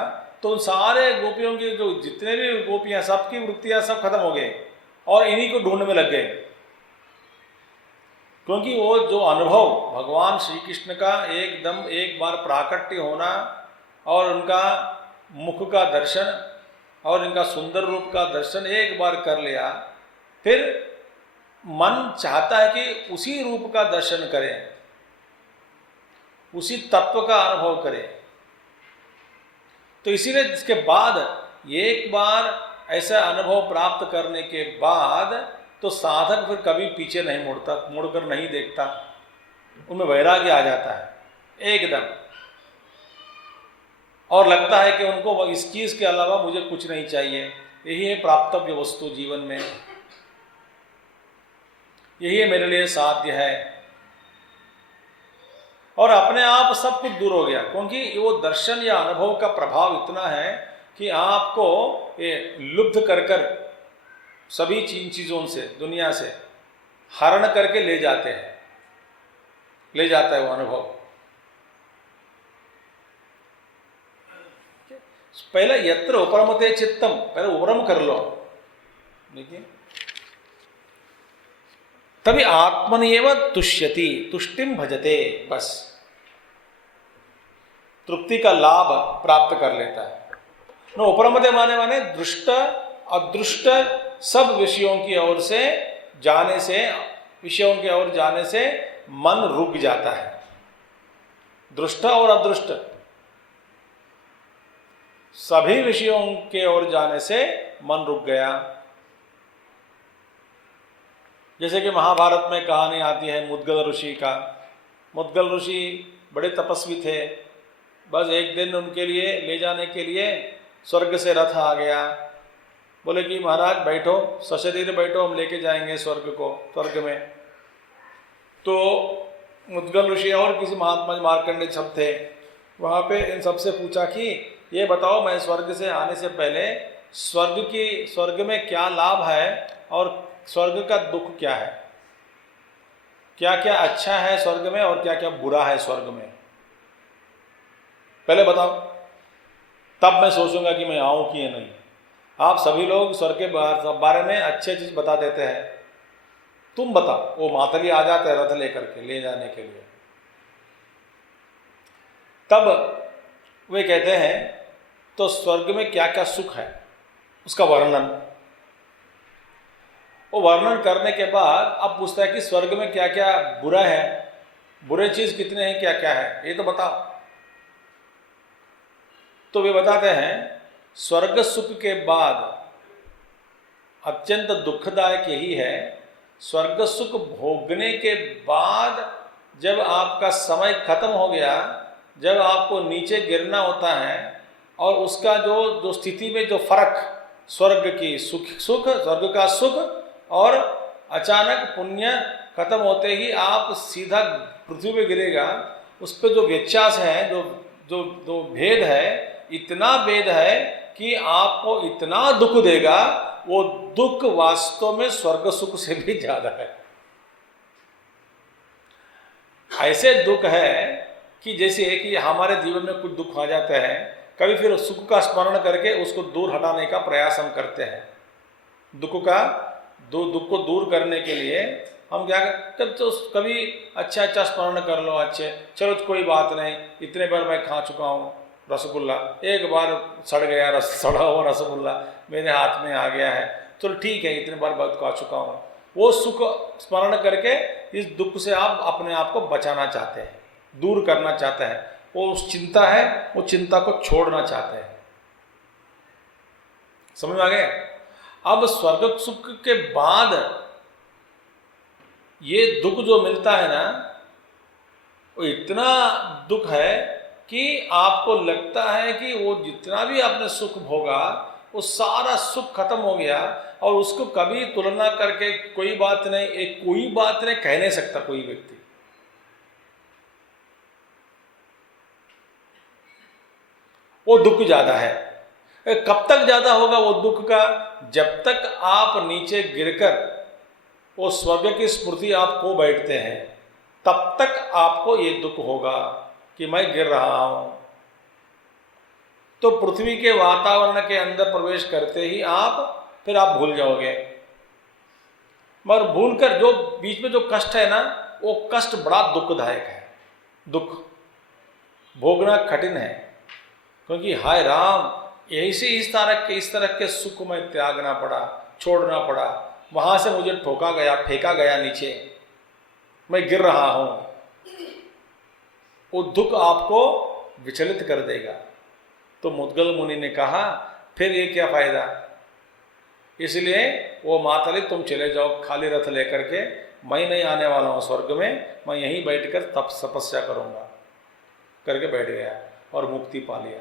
तो उन सारे गोपियों की जो जितने भी गोपियां, सबकी वृत्तियां सब खत्म हो गए और इन्हीं को ढूंढने में लग गए। क्योंकि वो जो अनुभव भगवान श्री कृष्ण का एकदम एक बार प्राकट्य होना और उनका मुख का दर्शन और इनका सुंदर रूप का दर्शन एक बार कर लिया, फिर मन चाहता है कि उसी रूप का दर्शन करें, उसी तत्व का अनुभव करें। तो इसीलिए इसके बाद एक बार ऐसा अनुभव प्राप्त करने के बाद तो साधक फिर कभी पीछे नहीं मुड़ता, मुड़कर नहीं देखता, उनमें वैराग्य आ जाता है एकदम, और लगता है कि उनको इस चीज के अलावा मुझे कुछ नहीं चाहिए, यही है प्राप्तव्य वस्तु जीवन में, यही मेरे लिए साध्य है। और अपने आप सब कुछ दूर हो गया, क्योंकि वो दर्शन या अनुभव का प्रभाव इतना है कि आपको ये लुब्ध कर कर सभी चीजों से, दुनिया से हरण करके ले जाते हैं, ले जाता है वो अनुभव। पहले यत्र उपरमते चित्तम, पहले उपरम कर लो, देखिए, तभी आत्मनिएव तुष्यति, तुष्टिम भजते, बस तृप्ति का लाभ प्राप्त कर लेता है। न उपरमते माने दृष्ट अदृष्ट सब विषयों की ओर से जाने से, विषयों की ओर जाने से मन रुक जाता है। दृष्ट और अदृष्ट सभी विषयों के ओर जाने से मन रुक गया। जैसे कि महाभारत में कहानी आती है मुद्गल ऋषि का। मुद्गल ऋषि बड़े तपस्वी थे, बस एक दिन उनके लिए ले जाने के लिए स्वर्ग से रथ आ गया। बोले कि महाराज बैठो, सशरीर बैठो, हम लेके जाएंगे स्वर्ग को, स्वर्ग में। तो मुद्गल ऋषि और किसी महात्मा मार्कंडेय सब थे वहाँ पे, इन सबसे पूछा कि ये बताओ, मैं स्वर्ग से आने से पहले स्वर्ग में क्या लाभ है और स्वर्ग का दुख क्या है, क्या क्या अच्छा है स्वर्ग में और क्या क्या बुरा है स्वर्ग में, पहले बताओ, तब मैं सोचूंगा कि मैं आऊं कि नहीं। आप सभी लोग स्वर्ग के बारे में अच्छी चीज बता देते हैं, तुम बताओ। वो मातली आ जाते हैं रथ लेकर के ले जाने के लिए। तब वे कहते हैं तो स्वर्ग में क्या क्या सुख है उसका वर्णन। वो वर्णन करने के बाद अब पूछता है कि स्वर्ग में क्या क्या बुरा है, बुरे चीज कितने हैं, क्या क्या है, ये तो बताओ। तो वे बताते हैं स्वर्ग सुख के बाद अत्यंत दुखदायक यही है, स्वर्ग सुख भोगने के बाद जब आपका समय खत्म हो गया, जब आपको नीचे गिरना होता है और उसका जो स्थिति में जो फर्क, स्वर्ग की सुख स्वर्ग का सुख और अचानक पुण्य खत्म होते ही आप सीधा पृथ्वी पे गिरेगा, उस पर जो व्यत्यास है, जो भेद है, इतना भेद है कि आपको इतना दुख देगा, वो दुख वास्तव में स्वर्ग सुख से भी ज्यादा है। ऐसे दुख है कि जैसे कि हमारे जीवन में कुछ दुख आ जाते हैं, कभी फिर सुख का स्मरण करके उसको दूर हटाने का प्रयास हम करते हैं। दुख को दूर करने के लिए हम क्या करते, तो कभी अच्छा स्मरण कर लो, अच्छे चलो कोई बात नहीं, इतने बार मैं खा चुका हूँ रसगुल्ला, एक बार सड़ा हुआ रसगुल्ला मेरे हाथ में आ गया है, चलो ठीक है, इतने बार बहुत खा चुका हूँ। वो सुख स्मरण करके इस दुख से आप अपने आप को बचाना चाहते हैं, दूर करना चाहते हैं। वो उस चिंता है, वो चिंता को छोड़ना चाहते हैं। समझ में आ गया? अब स्वर्ग सुख के बाद ये दुख जो मिलता है ना, वो इतना दुख है कि आपको लगता है कि वो जितना भी आपने सुख भोगा वो सारा सुख खत्म हो गया, और उसको कभी तुलना करके कोई बात नहीं कह नहीं सकता कोई व्यक्ति। वो दुख ज्यादा है। कब तक ज्यादा होगा वो दुख का? जब तक आप नीचे गिरकर वो स्वर्ग की स्मृति आप खो बैठते हैं, तब तक आपको ये दुख होगा कि मैं गिर रहा हूं। तो पृथ्वी के वातावरण के अंदर प्रवेश करते ही फिर आप भूल जाओगे। मगर भूलकर जो बीच में जो कष्ट है ना, वो कष्ट बड़ा दुखदायक है। दुख भोगना कठिन है, क्योंकि हाय राम, यही से इस तरह के सुख में त्यागना पड़ा, छोड़ना पड़ा, वहां से मुझे ठोका गया, फेंका गया नीचे, मैं गिर रहा हूं। वो दुख आपको विचलित कर देगा। तो मुद्गल मुनि ने कहा फिर ये क्या फायदा, इसलिए वो मातली तुम चले जाओ खाली रथ लेकर के, मैं नहीं आने वाला हूँ स्वर्ग में, मैं यहीं बैठकर तपस्या करूँगा करके बैठ गया और मुक्ति पा लिया।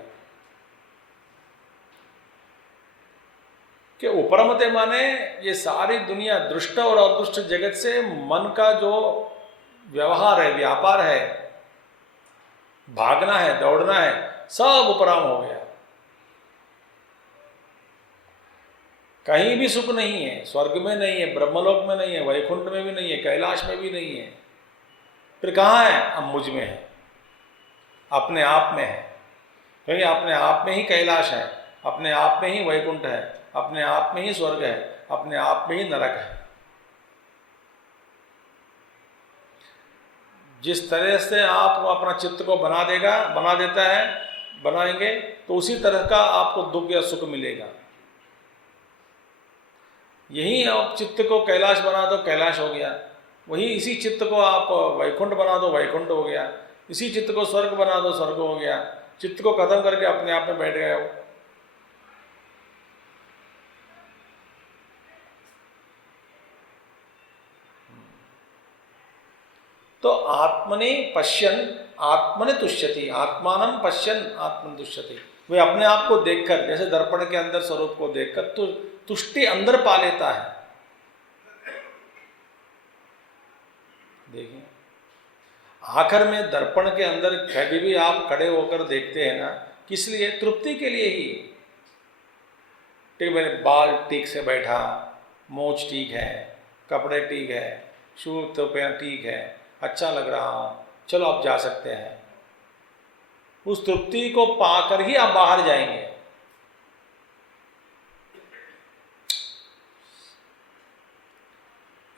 कि उपरमते माने ये सारी दुनिया, दृष्ट और अदृष्ट जगत से मन का जो व्यवहार है, व्यापार है, भागना है, दौड़ना है, सब उपराम हो गया। कहीं भी सुख नहीं है, स्वर्ग में नहीं है, ब्रह्मलोक में नहीं है, वैकुंठ में भी नहीं है, कैलाश में भी नहीं है। फिर कहाँ है? अब मुझ में है, अपने आप में है। क्योंकि अपने आप में ही कैलाश है, अपने आप में ही वैकुंठ है, अपने आप में ही स्वर्ग है, अपने आप में ही नरक है। जिस तरह से आप अपना चित्त को बनाएंगे तो उसी तरह का आपको दुख या सुख मिलेगा। यही आप चित्त को कैलाश बना दो, कैलाश हो गया। वही इसी चित्त को आप वैकुंठ बना दो, वैकुंठ हो गया। इसी चित्त को स्वर्ग बना दो, स्वर्ग हो गया। चित्त को खत्म करके अपने आप में बैठ गए हो। तो आत्मने पश्यन आत्मने तुष्यति, आत्मानं पश्यन आत्मन तुष्यति। वे अपने आप को देखकर, जैसे दर्पण के अंदर स्वरूप को देखकर तो तुष्टि अंदर पा लेता है। देखिए आखिर में दर्पण के अंदर कभी भी आप खड़े होकर देखते हैं ना, किस लिए? तृप्ति के लिए ही। ठीक, मेरे बाल ठीक से बैठा, मोच ठीक है, कपड़े ठीक है, शू तो ठीक है, अच्छा लग रहा हूँ, चलो आप जा सकते हैं। उस तृप्ति को पाकर ही आप बाहर जाएंगे।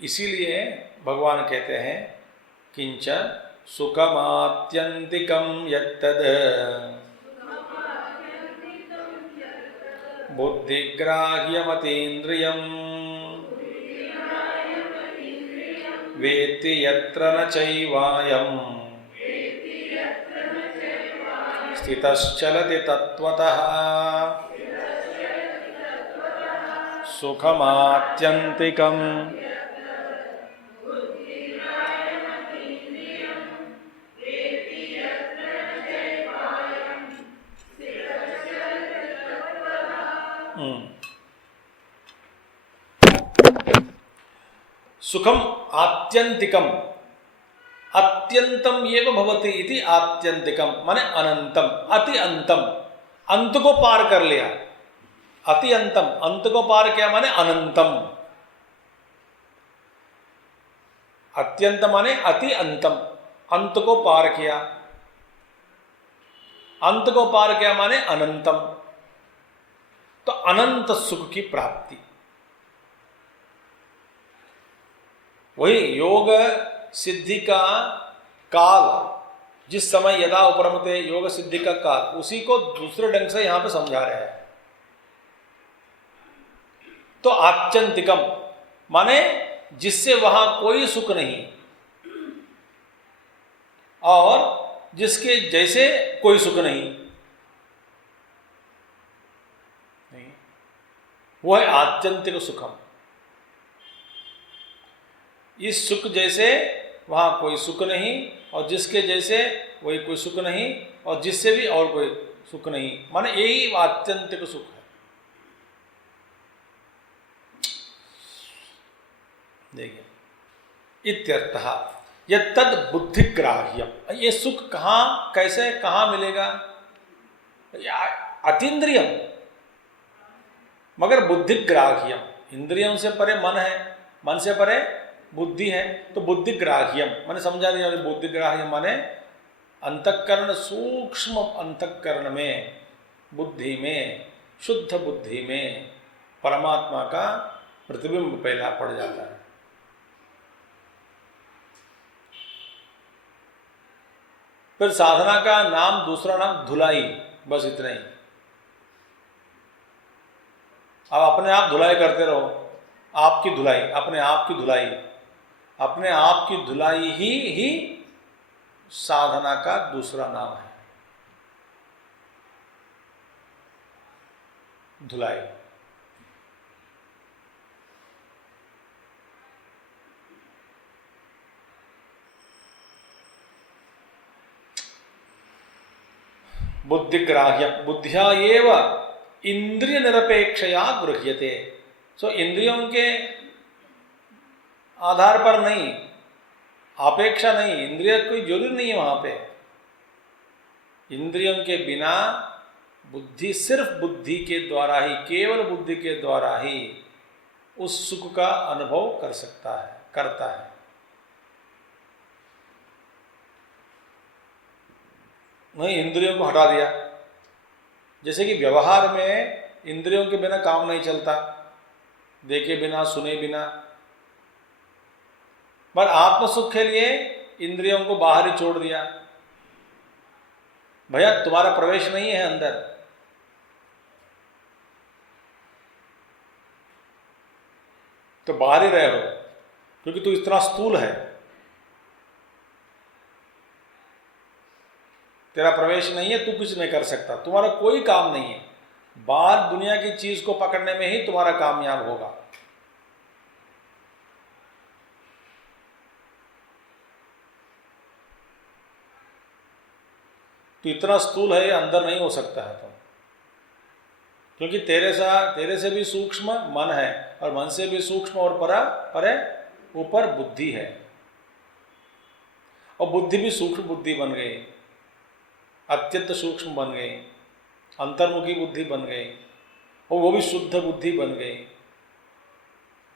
इसीलिए भगवान कहते हैं किंच सुखमात्यंतिकं यत्तद् बुद्धिग्राह्यमतीन्द्रियम् वेत्ति यत्र न चैवायम् स्थितश्चलति तत्त्वतः सुखमात्यन्तिकम्। सुखम आत्यंतिकम, अत्यंतम एव भवति इति आत्यंतिकम माने अनंतम, अति अंतम, अंत को पार कर लिया। अति अंतम, अंत को पार किया माने अनंतम। अत्यंत माने अति अंतम, अंत को पार किया। अंत को पार किया माने अनंतम, तो अनंत सुख की प्राप्ति। वही योग सिद्धि का काल, जिस समय यदा उपरमते योग सिद्धि का काल, उसी को दूसरे ढंग से यहां पे समझा रहे हैं। तो आत्यंतिकम माने जिससे वहां कोई सुख नहीं और जिसके जैसे कोई सुख नहीं, वो है आत्यंतिक सुखम। इस सुख जैसे वहां कोई सुख नहीं और जिसके जैसे वही कोई सुख नहीं और जिससे भी और कोई सुख नहीं, माने यही आत्यंतिक सुख है। देखिए इत्यर्थः यत्तद् बुद्धिग्राह्यम, ये सुख कहाँ कैसे कहाँ मिलेगा? अतीन्द्रियम मगर बुद्धिग्राह्यम, इंद्रियों से परे मन है, मन से परे बुद्धि है, तो बुद्धिग्राह्यम माने समझा दिया। बुद्धिग्राह्यम माने अंतःकरण, सूक्ष्म अंतःकरण में, बुद्धि में, शुद्ध बुद्धि में परमात्मा का प्रतिबिंब पहला पड़ जाता है। फिर साधना का नाम, दूसरा नाम धुलाई, बस इतना ही। अब अपने आप धुलाई करते रहो, आपकी धुलाई, अपने आप की धुलाई, अपने आप की धुलाई ही साधना का दूसरा नाम है, धुलाई। बुद्धिग्राह्य, बुद्धिया एव इंद्रिय निरपेक्षया गृह्यते। सो इंद्रियों के आधार पर नहीं, अपेक्षा नहीं, इंद्रिय कोई जरूरी नहीं है वहां पे। इंद्रियों के बिना बुद्धि, सिर्फ बुद्धि के द्वारा ही, केवल बुद्धि के द्वारा ही उस सुख का अनुभव कर सकता है, करता है। नहीं, इंद्रियों को हटा दिया। जैसे कि व्यवहार में इंद्रियों के बिना काम नहीं चलता, देखे बिना, सुने बिना। पर आत्म सुख के लिए इंद्रियों को बाहर ही छोड़ दिया। भैया तुम्हारा प्रवेश नहीं है अंदर, तो बाहर ही रहे हो, क्योंकि तू इतना स्थूल है, तेरा प्रवेश नहीं है, तू कुछ नहीं कर सकता, तुम्हारा कोई काम नहीं है। बाहर दुनिया की चीज को पकड़ने में ही तुम्हारा कामयाब होगा। तो इतना स्थूल है, अंदर नहीं हो सकता है तुम, क्योंकि तेरे से भी सूक्ष्म मन है और मन से भी सूक्ष्म और परे ऊपर बुद्धि है, और बुद्धि भी सूक्ष्म बुद्धि बन गई, अत्यंत सूक्ष्म बन गई, अंतर्मुखी बुद्धि बन गई, और वो भी शुद्ध बुद्धि बन गई,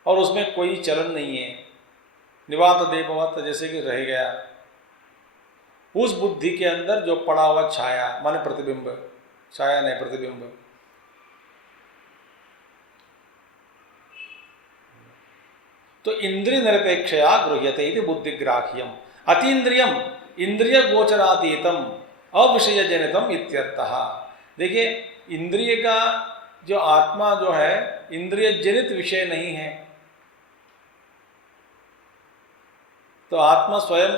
और उसमें कोई चलन नहीं है, निवात देववत जैसे कि रह गया। उस बुद्धि के अंदर जो पड़ा हुआ छाया माने प्रतिबिंब, छाया नहीं प्रतिबिंब, तो इंद्रिय निरपेक्षया गृह्यते इति बुद्धिग्राह्यम। अतीन्द्रियम इंद्रिय गोचरातीतम अविषय जनितम इत्यर्थः। देखिए, इंद्रिय का जो आत्मा जो है इंद्रिय जनित विषय नहीं है। तो आत्मा स्वयं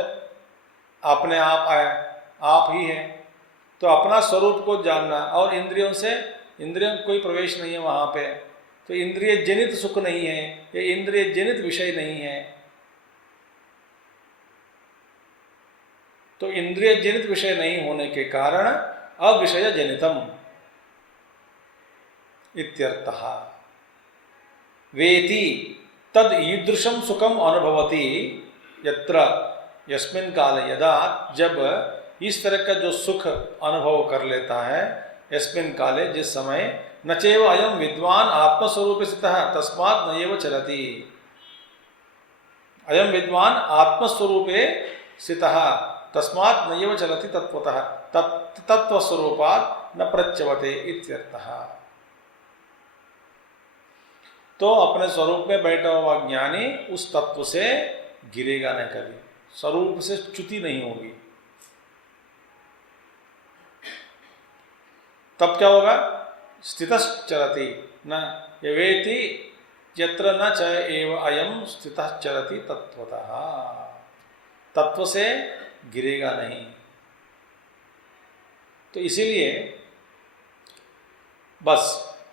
अपने आप ही है। तो अपना स्वरूप को जानना, और इंद्रियों से, इंद्रियों कोई प्रवेश नहीं है वहाँ पे, तो इंद्रिय जनित सुख नहीं है, ये इंद्रिय जनित विषय नहीं है। तो इंद्रिय जनित विषय नहीं होने के कारण अविषय जनितम इत्यर्थः। वेति तद ईदृशम सुखम अनुभवति यत्र यस्मिन् काले, यदा, जब इस तरह का जो सुख अनुभव कर लेता है, यस्मिन् काले, जिस समय, न चैव अयम विद्वान आत्मस्वरूप स्थितः तस्मात् नैव चलति। अयम विद्वान आत्मस्वरूपे स्थितः तस्मात् नैव चलति तत्वतः तत्वस्वरूपात् न प्रच्यवते इत्यर्थः। तो अपने स्वरूप में बैठा हुआ ज्ञानी उस तत्व से गिरेगा नहीं कभी, स्वरूप से च्युति नहीं होगी। तब क्या होगा? स्थितश्चरति न यवेति यत्र न च एव अयम स्थितश्चरति तत्वतः। तत्व से गिरेगा नहीं। तो इसीलिए बस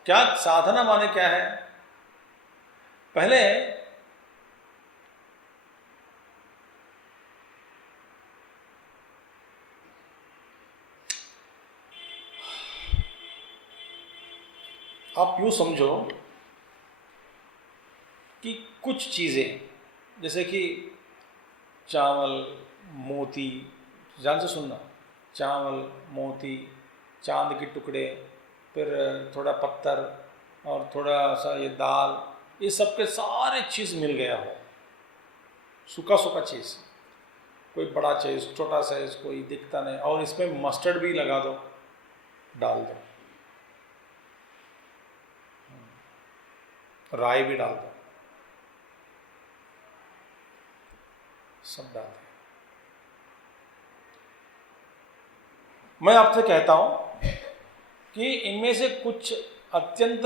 क्या साधना माने क्या है? पहले आप यूँ समझो कि कुछ चीज़ें, जैसे कि चावल, मोती, ध्यान से सुनना, चावल, मोती, चांद के टुकड़े, फिर थोड़ा पत्थर और थोड़ा सा ये दाल, ये सब के सारे चीज़ मिल गया हो, सूखा सूखा चीज़, कोई बड़ा चीज़, छोटा साइज, कोई दिखता नहीं, और इसमें मस्टर्ड भी लगा दो, डाल दो, राई भी डाल दो, सब डाल दो। मैं आपसे कहता हूं कि इनमें से कुछ अत्यंत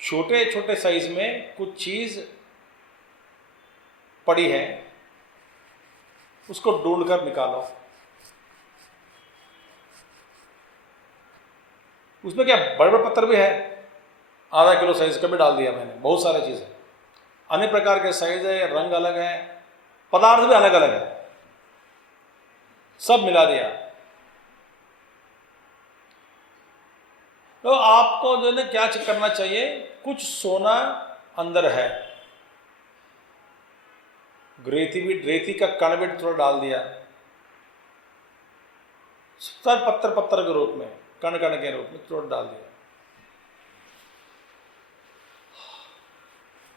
छोटे छोटे साइज में कुछ चीज पड़ी है, उसको ढूंढकर निकालो। उसमें क्या बड़े बड़े पत्थर भी है, आधा किलो साइज का भी डाल दिया मैंने, बहुत सारे चीज़ें, अनेक प्रकार के साइज है, रंग अलग है, पदार्थ भी अलग अलग है, सब मिला दिया। तो आपको जो है ना क्या करना चाहिए, कुछ सोना अंदर है, रेती का कण भी थोड़ा डाल दिया, सब पत्थर पत्थर के रूप में, कण कण के रूप में थोड़ा डाल दिया।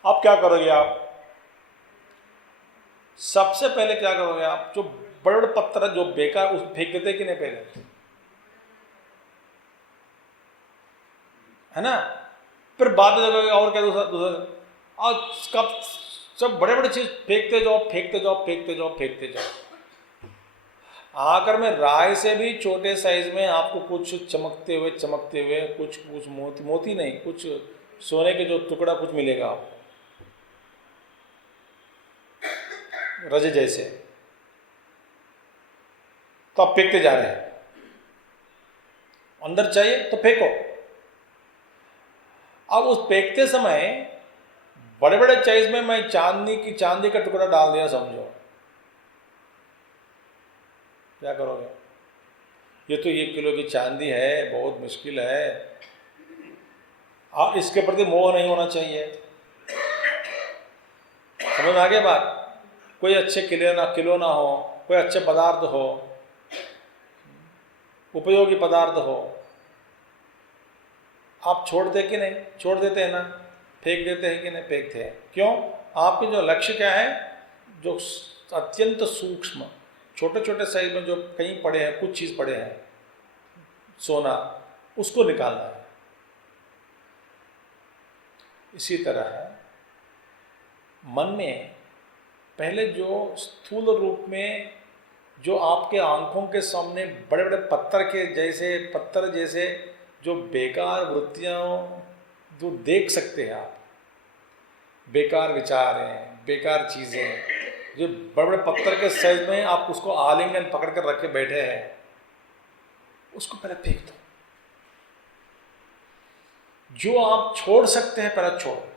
अब क्या करोगे आप? सबसे पहले क्या करोगे आप? जो बड़े बड़े पत्थर जो बेकार, उस फेंक देते कि नहीं पहले, है ना? फिर बाद में देखोगे और क्या दूसरा, और कब सब बड़े बड़े चीज फेंकते जाओ फेंकते जाओ फेंकते जाओ फेंकते जाओ, आकर में राय से भी छोटे साइज में आपको कुछ चमकते हुए कुछ मोती नहीं, कुछ सोने के जो टुकड़ा कुछ मिलेगा आपको, रजे जैसे। तो आप फेंकते जा रहे हैं, अंदर चाहिए तो फेंको। अब उस फेंकते समय बड़े बड़े साइज में मैं चांदी का टुकड़ा डाल दिया, समझो, क्या करोगे? ये तो 1 किलो की चांदी है, बहुत मुश्किल है। आप इसके प्रति मोह नहीं होना चाहिए, समझ में आ गया बात? कोई अच्छे किलो ना हो, कोई अच्छे पदार्थ हो, उपयोगी पदार्थ हो, आप छोड़ दे कि नहीं? छोड़ देते हैं ना, फेंक देते हैं कि नहीं? फेंकते हैं। क्यों? आपके जो लक्ष्य क्या है, जो अत्यंत सूक्ष्म छोटे छोटे साइज में जो कहीं पड़े हैं, कुछ चीज़ पड़े हैं, सोना, उसको निकालना है। इसी तरह है मन में पहले जो स्थूल रूप में जो आपके आंखों के सामने बड़े बड़े पत्थर जैसे जो बेकार वृत्तियाँ जो देख सकते हैं आप, बेकार विचार हैं, बेकार चीज़ें, जो बड़े बड़े पत्थर के साइज में आप उसको आलिंगन पकड़ कर रख के बैठे हैं, उसको पहले फेंक दो। जो आप छोड़ सकते हैं पहले छोड़ो।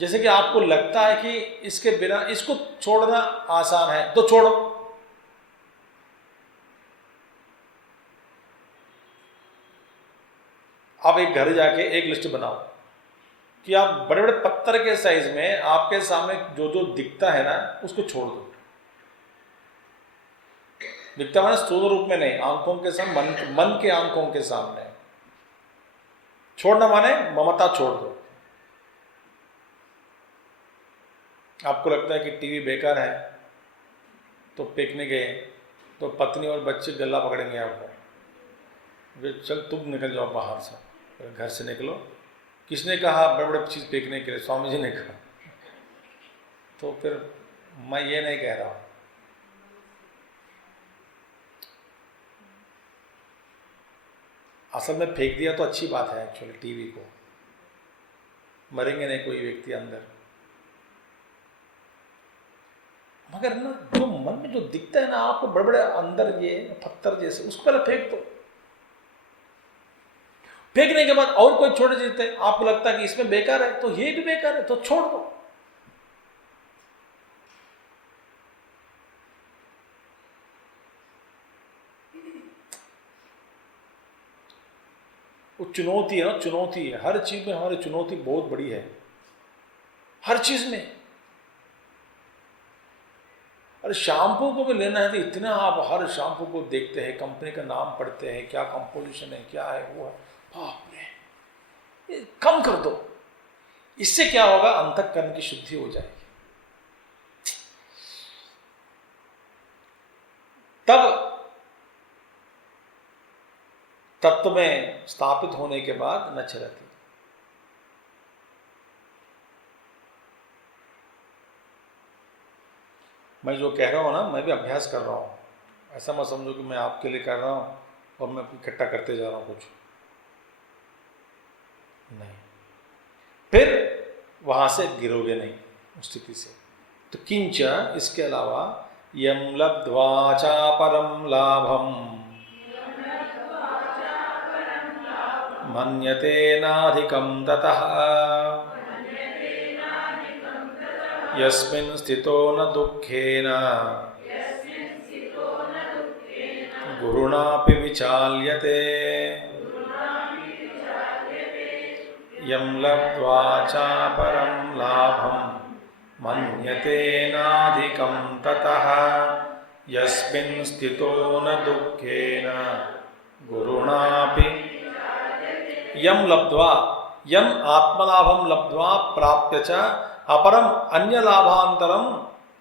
जैसे कि आपको लगता है कि इसके बिना इसको छोड़ना आसान है तो छोड़ो। आप एक घर जाके एक लिस्ट बनाओ कि आप बड़े बड़े पत्थर के साइज में आपके सामने जो जो दिखता है ना उसको छोड़ दो। दिखता माने स्थूल रूप में नहीं, आंखों के सामने, मन के आंखों के सामने। छोड़ना माने ममता छोड़ दो। आपको लगता है कि टीवी बेकार है तो फेंकने गए तो पत्नी और बच्चे गला पकड़ेंगे आपको, वे चल तुम निकल जाओ बाहर से, घर से निकलो। किसने कहा बड़े बड़े चीज़ फेंकने के लिए? स्वामी जी ने कहा। तो फिर मैं ये नहीं कह रहा हूँ। असल में फेंक दिया तो अच्छी बात है एक्चुअली, टीवी को मरेंगे नहीं कोई व्यक्ति अंदर, मगर ना जो मन में जो दिखता है ना आपको बड़े बड़े अंदर ये पत्थर जैसे, उसको पहले फेंक दो। फेंकने के बाद और कोई छोटे जीते आपको लगता है कि इसमें बेकार है तो ये भी बेकार है तो छोड़ दो। वो चुनौती है ना, चुनौती है। हर चीज में हमारी चुनौती बहुत बड़ी है, हर चीज में। अरे शैम्पू को भी लेना है तो इतना आप हर शैम्पू को देखते हैं, कंपनी का नाम पढ़ते हैं, क्या कंपोजिशन है, क्या है वो है, बाप रे, ये कम कर दो। इससे क्या होगा? अंतःकरण की शुद्धि हो जाएगी। तब तत्व में स्थापित होने के बाद न चलती। मैं जो कह रहा हूँ ना, मैं भी अभ्यास कर रहा हूँ। ऐसा मत समझो कि मैं आपके लिए कर रहा हूँ और मैं इकट्ठा करते जा रहा हूँ, कुछ नहीं। फिर वहाँ से गिरोगे नहीं उस स्थिति से। तो किंच, इसके अलावा, यम लब्ध्वा चापरम लाभम मन्यते नाधिकं ततः यस्मिन् स्थितो न दुःखेन गुरुणापि विचाल्यते। यं लब्ध्वा चापरं लाभं मन्यते नाधिकं ततः यस्मिन् स्थितो न दुःखेन गुरुणापि। यम लब्ध्वा, यम आत्मलाभम लब्ध्वा प्राप्य च अपरम अन्य लाभांतरम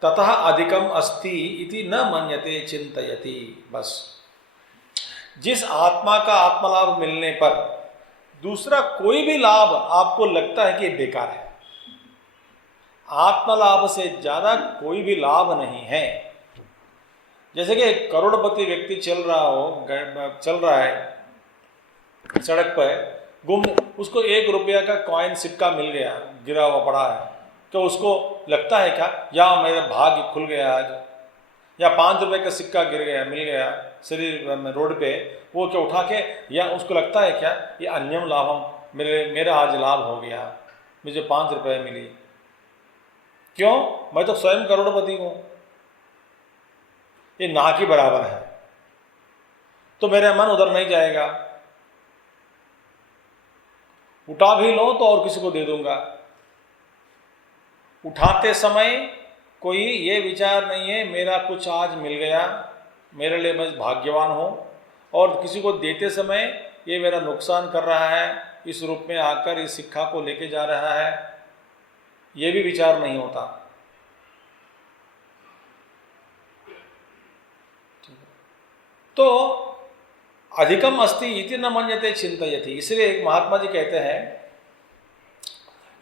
ततः अधिकम अस्ति इति न मन्यते चिंतयति। बस जिस आत्मा का आत्मलाभ मिलने पर दूसरा कोई भी लाभ आपको लगता है कि बेकार है, आत्मलाभ से ज्यादा कोई भी लाभ नहीं है। जैसे कि करोड़पति व्यक्ति चल रहा है सड़क पर, उसको 1 रुपया का कॉइन सिक्का मिल गया, गिरा हुआ पड़ा है, तो उसको लगता है क्या या मेरा भाग्य खुल गया आज, या 5 रुपये का सिक्का मिल गया शरीर में रोड पे, वो क्या उठा के, या उसको लगता है क्या ये अन्यम लाभम, मेरा आज लाभ हो गया, मुझे 5 रुपये मिली। क्यों? मैं तो स्वयं करोड़पति हूँ। ये ना के बराबर है, तो मेरा मन उधर नहीं जाएगा। उठा भी लो तो और किसी को दे दूंगा। उठाते समय कोई ये विचार नहीं है मेरा कुछ आज मिल गया, मेरे लिए मैं भाग्यवान हूँ, और किसी को देते समय ये मेरा नुकसान कर रहा है, इस रूप में आकर इस शिक्षा को लेके जा रहा है, ये भी विचार नहीं होता। तो अधिकम अस्ति इति न मन्यते चिंतयति। इसलिए एक महात्मा जी कहते हैं,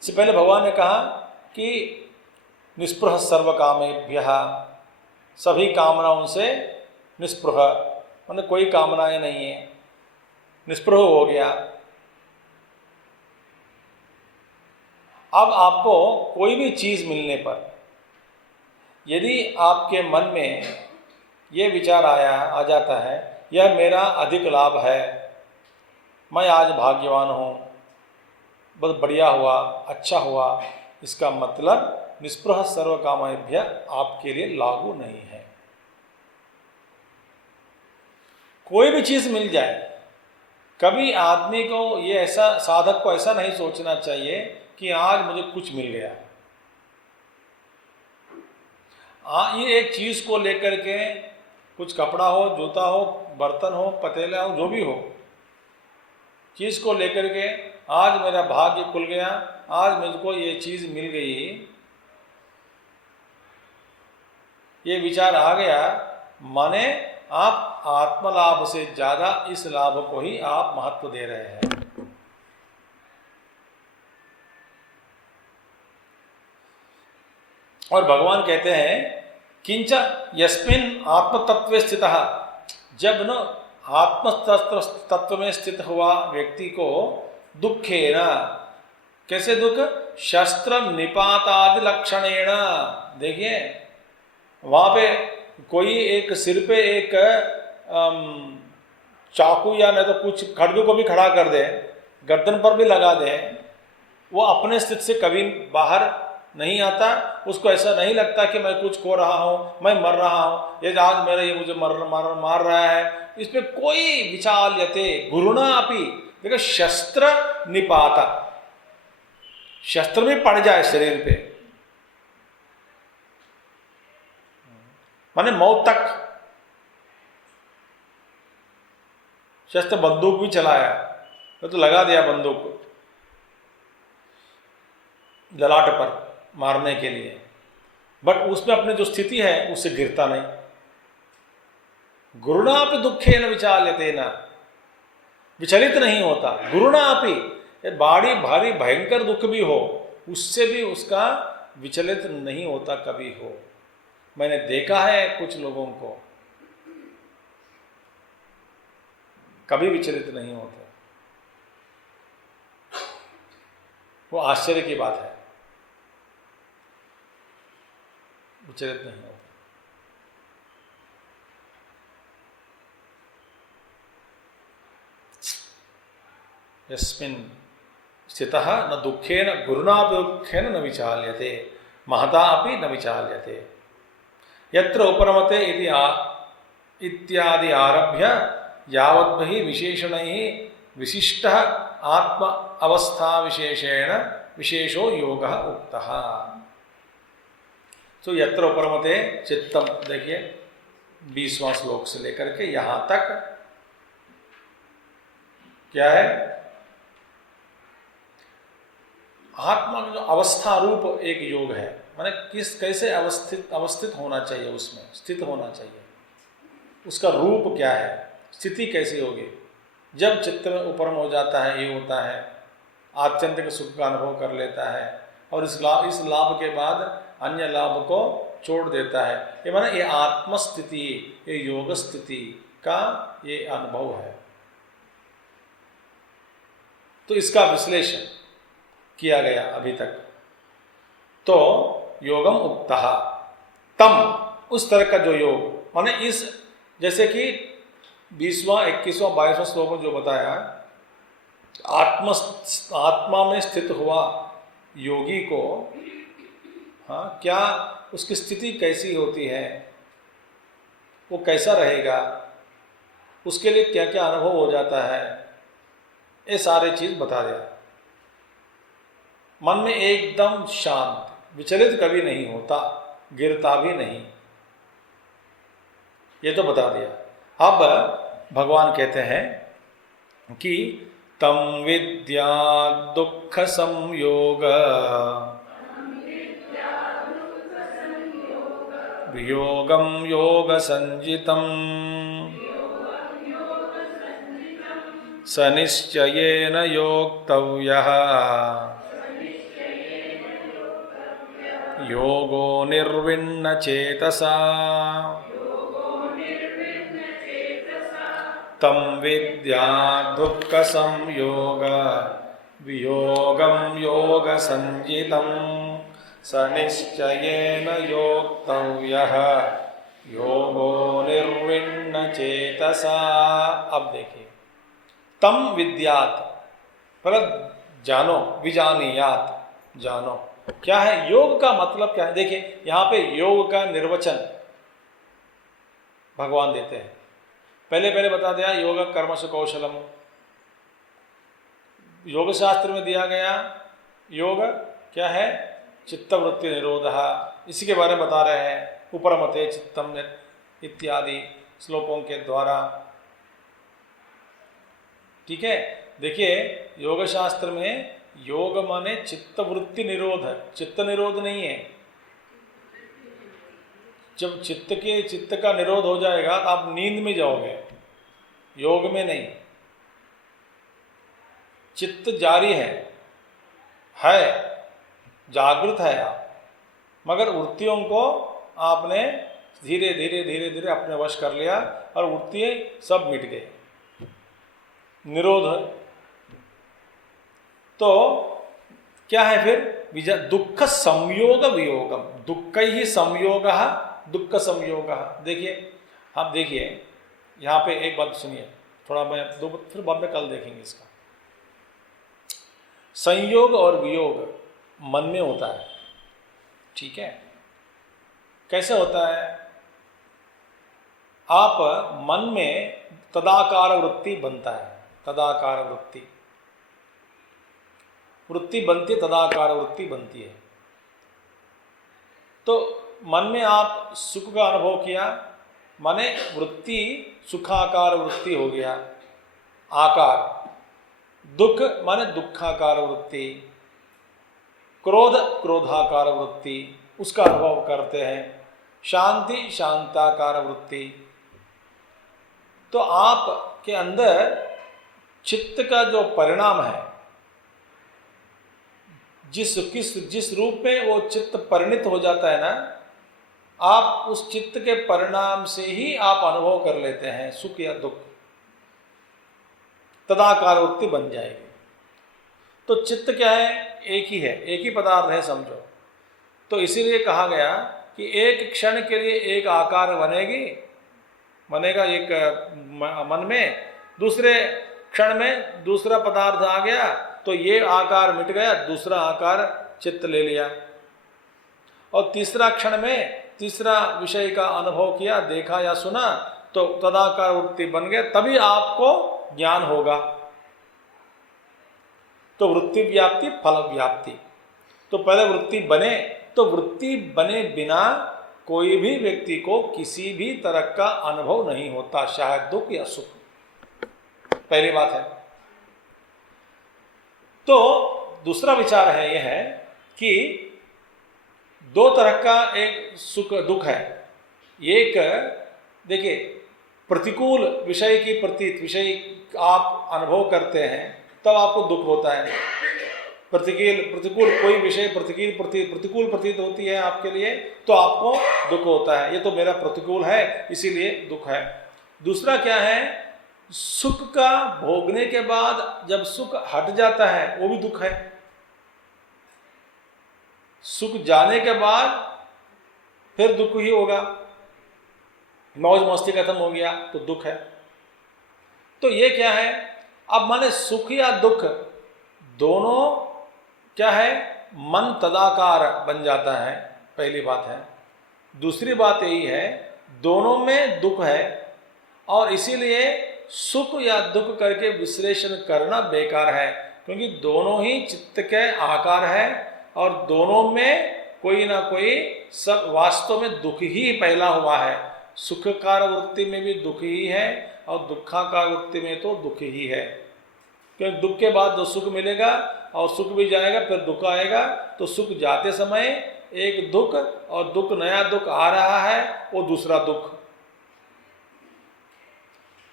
इससे पहले भगवान ने कहा कि निस्पृह सर्व कामेभ्यः, सभी कामनाओं से निस्पृह, मतलब कोई कामनाएं नहीं है, निस्पृह हो गया। अब आपको कोई भी चीज मिलने पर यदि आपके मन में ये विचार आ जाता है, यह मेरा अधिक लाभ है, मैं आज भाग्यवान हूँ, बहुत बढ़िया हुआ, अच्छा हुआ, इसका मतलब निस्पृह सर्व कामेभ्य आपके लिए लागू नहीं है। कोई भी चीज मिल जाए, कभी आदमी को ये ऐसा, साधक को ऐसा नहीं सोचना चाहिए कि आज मुझे कुछ मिल गया। ये एक चीज को लेकर के, कुछ कपड़ा हो, जूता हो, बर्तन हो, पतीला हो, जो भी हो, चीज को लेकर के आज मेरा भाग्य खुल गया, आज मुझको ये चीज मिल गई, ये विचार आ गया, माने आप आत्मलाभ से ज्यादा इस लाभ को ही आप महत्व दे रहे हैं। और भगवान कहते हैं किंच यस्मिन आत्मतत्व स्थितः, जब न आत्म तत्व में स्थित हुआ व्यक्ति को दुखेन, कैसे दुख, शस्त्र निपातादि लक्षणेन, देखिए वहां पे कोई एक सिर पे एक चाकू या नहीं तो कुछ खड्ग को भी खड़ा कर दे, गर्दन पर भी लगा दे, वो अपने स्थिति से कभी बाहर नहीं आता। उसको ऐसा नहीं लगता कि मैं कुछ खो रहा हूँ, मैं मर रहा हूँ, ये आज मेरा ये मुझे मार रहा है, इस पे कोई विचाल्यते गुरुणा अपि, देखो शस्त्र निपाता, शस्त्र भी पड़ जाए शरीर पे, माने मौत तक, शस्त्र बंदूक भी चलाया तो लगा दिया बंदूक ललाट पर मारने के लिए, बट उसमें अपनी जो स्थिति है उससे गिरता नहीं। गुरुणापि दुखेन विचाल्यते न, विचलित नहीं होता। गुरुणापि, बड़ी भारी भयंकर दुख भी हो, उससे भी उसका विचलित नहीं होता कभी हो। मैंने देखा है कुछ लोगों को कभी विचलित नहीं होते, वो आश्चर्य की बात है, विचलित नहीं होते। यस्मिन् स्थितः न दुखेन गुरुणापि दुखेन न विचाल्यते, महता अपि न विचाल्यते। यत्र उपरमते इत्यादि आरभ्य यावद्भिः विशेषणैः विशिष्टः आत्म अवस्था विशेषेण विशेषो योगः उक्तः। तो यत्र उपरमते चित्तम, देखिए 20वां श्लोक से लेकर के यहां तक क्या है, आत्मा का जो अवस्था रूप एक योग है, माने किस कैसे अवस्थित होना चाहिए, उसमें स्थित होना चाहिए, उसका रूप क्या है, स्थिति कैसी होगी। जब चित्त में उपरम हो जाता है, ये होता है, आत्यंतिक सुख का अनुभव कर लेता है और इस लाभ के बाद अन्य लाभ को छोड़ देता है, ये माना ये आत्मस्थिति, ये योग स्थिति का ये अनुभव है। तो इसका विश्लेषण किया गया अभी तक। तो योगम उक्तः, तम, उस तरह का जो योग, माने इस, जैसे कि 20वां 21वां 22वां श्लोक में जो बताया, आत्मा में स्थित हुआ योगी को, हाँ, क्या उसकी स्थिति कैसी होती है, वो कैसा रहेगा, उसके लिए क्या क्या अनुभव हो जाता है, ये सारे चीज बता दिया। मन में एकदम शांत, विचलित कभी नहीं होता, गिरता भी नहीं, ये तो बता दिया। अब भगवान कहते हैं कि तम विद्या दुख संयोग वियोगम योग संजितम सनिश्चयेन योक्तव्यः योगो निर्विण्ण चेतसा तं विद्यात् दुःख संयोग वियोगं योग संजितं स निश्चयेन योक्तव्यः योगो निर्विण्ण चेतसा। अब देखिए, तम विद्यात्, पर जानो, विजानीयात, जानो क्या है योग का मतलब क्या है। देखिए यहाँ पे योग का निर्वचन भगवान देते हैं। पहले बता दिया योग कर्म से कौशलम, योग शास्त्र में दिया गया योग क्या है, चित्तवृत्ति निरोध, इसी के बारे में बता रहे हैं। उपरमते चित्तम इत्यादि श्लोकों के द्वारा, ठीक है। देखिए योग शास्त्र में योग माने चित्तवृत्ति निरोध, चित्त निरोध नहीं है। जब चित्त का निरोध हो जाएगा तो आप नींद में जाओगे, योग में नहीं। चित्त जारी है, जागृत है आप, मगर वृत्तियों को आपने धीरे धीरे अपने वश कर लिया और वृत्ति सब मिट गए, निरोध। तो क्या है फिर, दुख संयोग वियोगम, दुख ही संयोग दुख संयोग। देखिए आप देखिए यहाँ पे एक बात सुनिए, थोड़ा मैं फिर बाद में कल देखेंगे इसका। संयोग और वियोग मन में होता है, ठीक है। कैसे होता है, आप मन में तदाकार वृत्ति बनता है, तदाकार वृत्ति बनती है, तदाकार वृत्ति बनती है। तो मन में आप सुख का अनुभव किया, माने वृत्ति सुखाकार वृत्ति हो गया, आकार। दुख माने दुखाकार वृत्ति, क्रोध क्रोधाकार वृत्ति, उसका अनुभव करते हैं। शांति शांताकार वृत्ति। तो आप के अंदर चित्त का जो परिणाम है, जिस रूप में वो चित्त परिणित हो जाता है ना, आप उस चित्त के परिणाम से ही आप अनुभव कर लेते हैं सुख या दुख, तदाकार वृत्ति बन जाएगी। तो चित्त क्या है, एक ही है, एक ही पदार्थ है समझो। तो इसीलिए कहा गया कि एक क्षण के लिए एक आकार बनेगा एक मन में, दूसरे क्षण में दूसरा पदार्थ आ गया तो ये आकार मिट गया, दूसरा आकार चित्त ले लिया, और तीसरा क्षण में तीसरा विषय का अनुभव किया, देखा या सुना, तो तदाकार वृत्ति बन गया, तभी आपको ज्ञान होगा। तो वृत्ति व्याप्ति फल व्याप्ति। तो पहले वृत्ति बने, तो वृत्ति बने बिना कोई भी व्यक्ति को किसी भी तरह का अनुभव नहीं होता, चाहे दुख या सुख। पहली बात है। तो दूसरा विचार है यह है कि दो तरह का एक सुख दुख है। एक देखिए, प्रतिकूल विषय की प्रतीत विषय आप अनुभव करते हैं तब आपको दुख होता है। प्रतिकूल कोई विषय प्रतिकूल प्रतीत होती है आपके लिए तो आपको दुख होता है, ये तो मेरा प्रतिकूल है इसीलिए दुख है। दूसरा क्या है, सुख का भोगने के बाद जब सुख हट जाता है वो भी दुख है। सुख जाने के बाद फिर दुख ही होगा, मौज मस्ती खत्म हो गया तो दुख है। तो ये क्या है, अब माने सुख या दुख दोनों क्या है, मन तदाकार बन जाता है, पहली बात है। दूसरी बात यही है, दोनों में दुख है और इसीलिए सुख या दुख करके विश्लेषण करना बेकार है, क्योंकि दोनों ही चित्त के आकार है और दोनों में कोई ना कोई सब वास्तव में दुख ही फैला हुआ है। सुखकार वृत्ति में भी दुख ही है और दुखाकार वृत्ति में तो दुख ही है, क्योंकि दुख के बाद जो सुख मिलेगा और सुख भी जाएगा फिर दुख आएगा। तो सुख जाते समय एक दुख और दुख नया दुख आ रहा है, वो दूसरा दुख।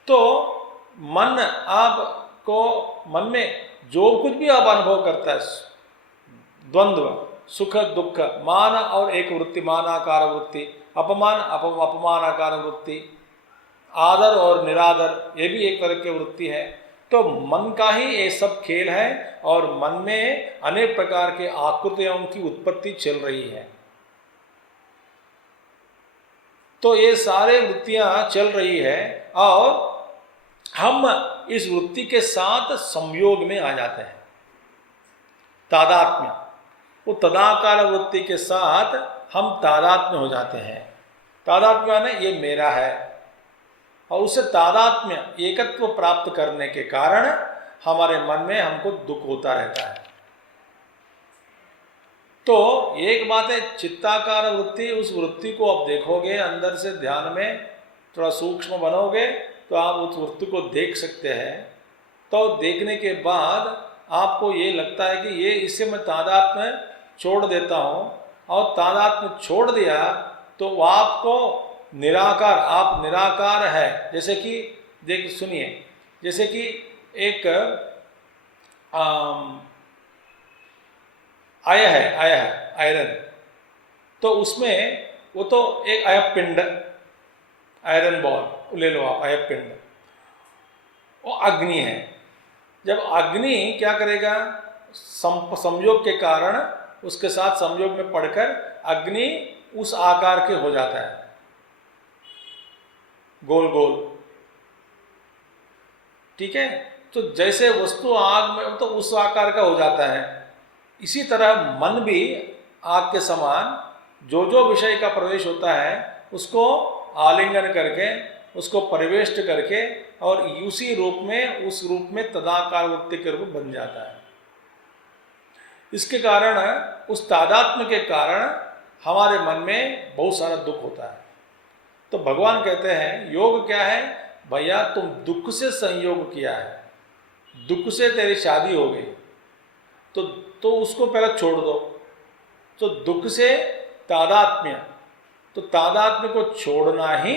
तो मन आपको मन में जो कुछ भी आप अनुभव करता है, द्वंद्व सुख दुख, मान और एक वृत्ति मानाकार वृत्ति, अपमान अपमानाकार वृत्ति, आदर और निरादर, ये भी एक तरह की वृत्ति है। तो मन का ही ये सब खेल है और मन में अनेक प्रकार के आकृतियों की उत्पत्ति चल रही है। तो ये सारे वृत्तियां चल रही है और हम इस वृत्ति के साथ संयोग में आ जाते हैं, तादात्म्य। वो तदाकार वृत्ति के साथ हम तादात्म्य हो जाते हैं। तादात्म्य ने ये मेरा है, और उससे तादात्म्य एकत्व प्राप्त करने के कारण हमारे मन में हमको दुख होता रहता है। तो एक बात है चित्ताकार वृत्ति, उस वृत्ति को आप देखोगे अंदर से ध्यान में थोड़ा सूक्ष्म बनोगे तो आप उस वृत्ति को देख सकते हैं। तो देखने के बाद आपको ये लगता है कि ये इससे मैं तादात्म्य छोड़ देता हूँ, और तादात्म्य छोड़ दिया तो आपको निराकार, आप निराकार है। जैसे कि देख सुनिए, जैसे कि एक आया है आयरन, तो उसमें वो तो एक अयप पिंड, आयरन बॉल ले लो आप, अयप पिंड, वो अग्नि है। जब अग्नि क्या करेगा, संयोग के कारण उसके साथ संयोग में पड़कर अग्नि उस आकार के हो जाता है, गोल गोल, ठीक है। तो जैसे वस्तु आग में तो उस आकार का हो जाता है, इसी तरह मन भी आग के समान जो जो विषय का प्रवेश होता है उसको आलिंगन करके, उसको परिवेष्ट करके, और उसी रूप में, उस रूप में तदाकार वृत्ति के रूप बन जाता है। इसके कारण, उस तादात्म्य के कारण हमारे मन में बहुत सारा दुख होता है। तो भगवान कहते हैं योग क्या है, भैया तुम दुख से संयोग किया है, दुख से तेरी शादी हो गई, तो उसको पहले छोड़ दो। तो दुख से तादात्म्य, तो तादात्म्य को छोड़ना ही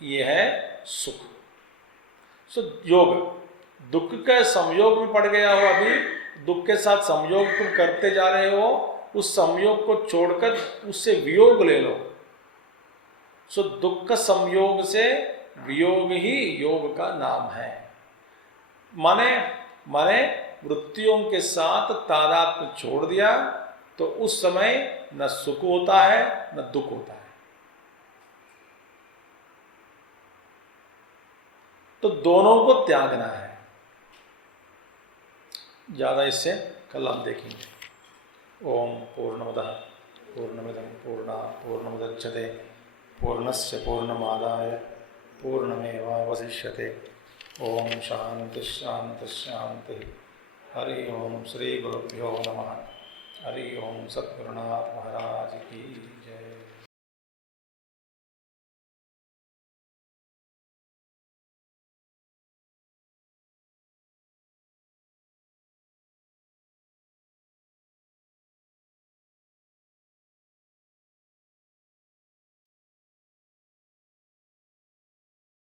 ये है सुख। सो योग, दुख के संयोग में पड़ गया हो, अभी दुख के साथ संयोग तुम करते जा रहे हो, उस संयोग को छोड़कर उससे वियोग ले लो। सो दुख संयोग से वियोग ही योग का नाम है। माने वृत्तियों के साथ तादात्म्य छोड़ दिया तो उस समय न सुख होता है न दुख होता है। तो दोनों को त्यागना है। ज्यादा इससे कल हम देखेंगे। ओम पूर्णमदः पूर्णमिदं पूर्णात् पूर्णमुदच्यते पूर्णस्य पूर्णमादाय पूर्णमेवावशिष्यते। ओम शांति शांति शांति। हरि ओम श्री गुरुभ्यो नमः। हरि ओम सद्गुरुनाथ महाराज।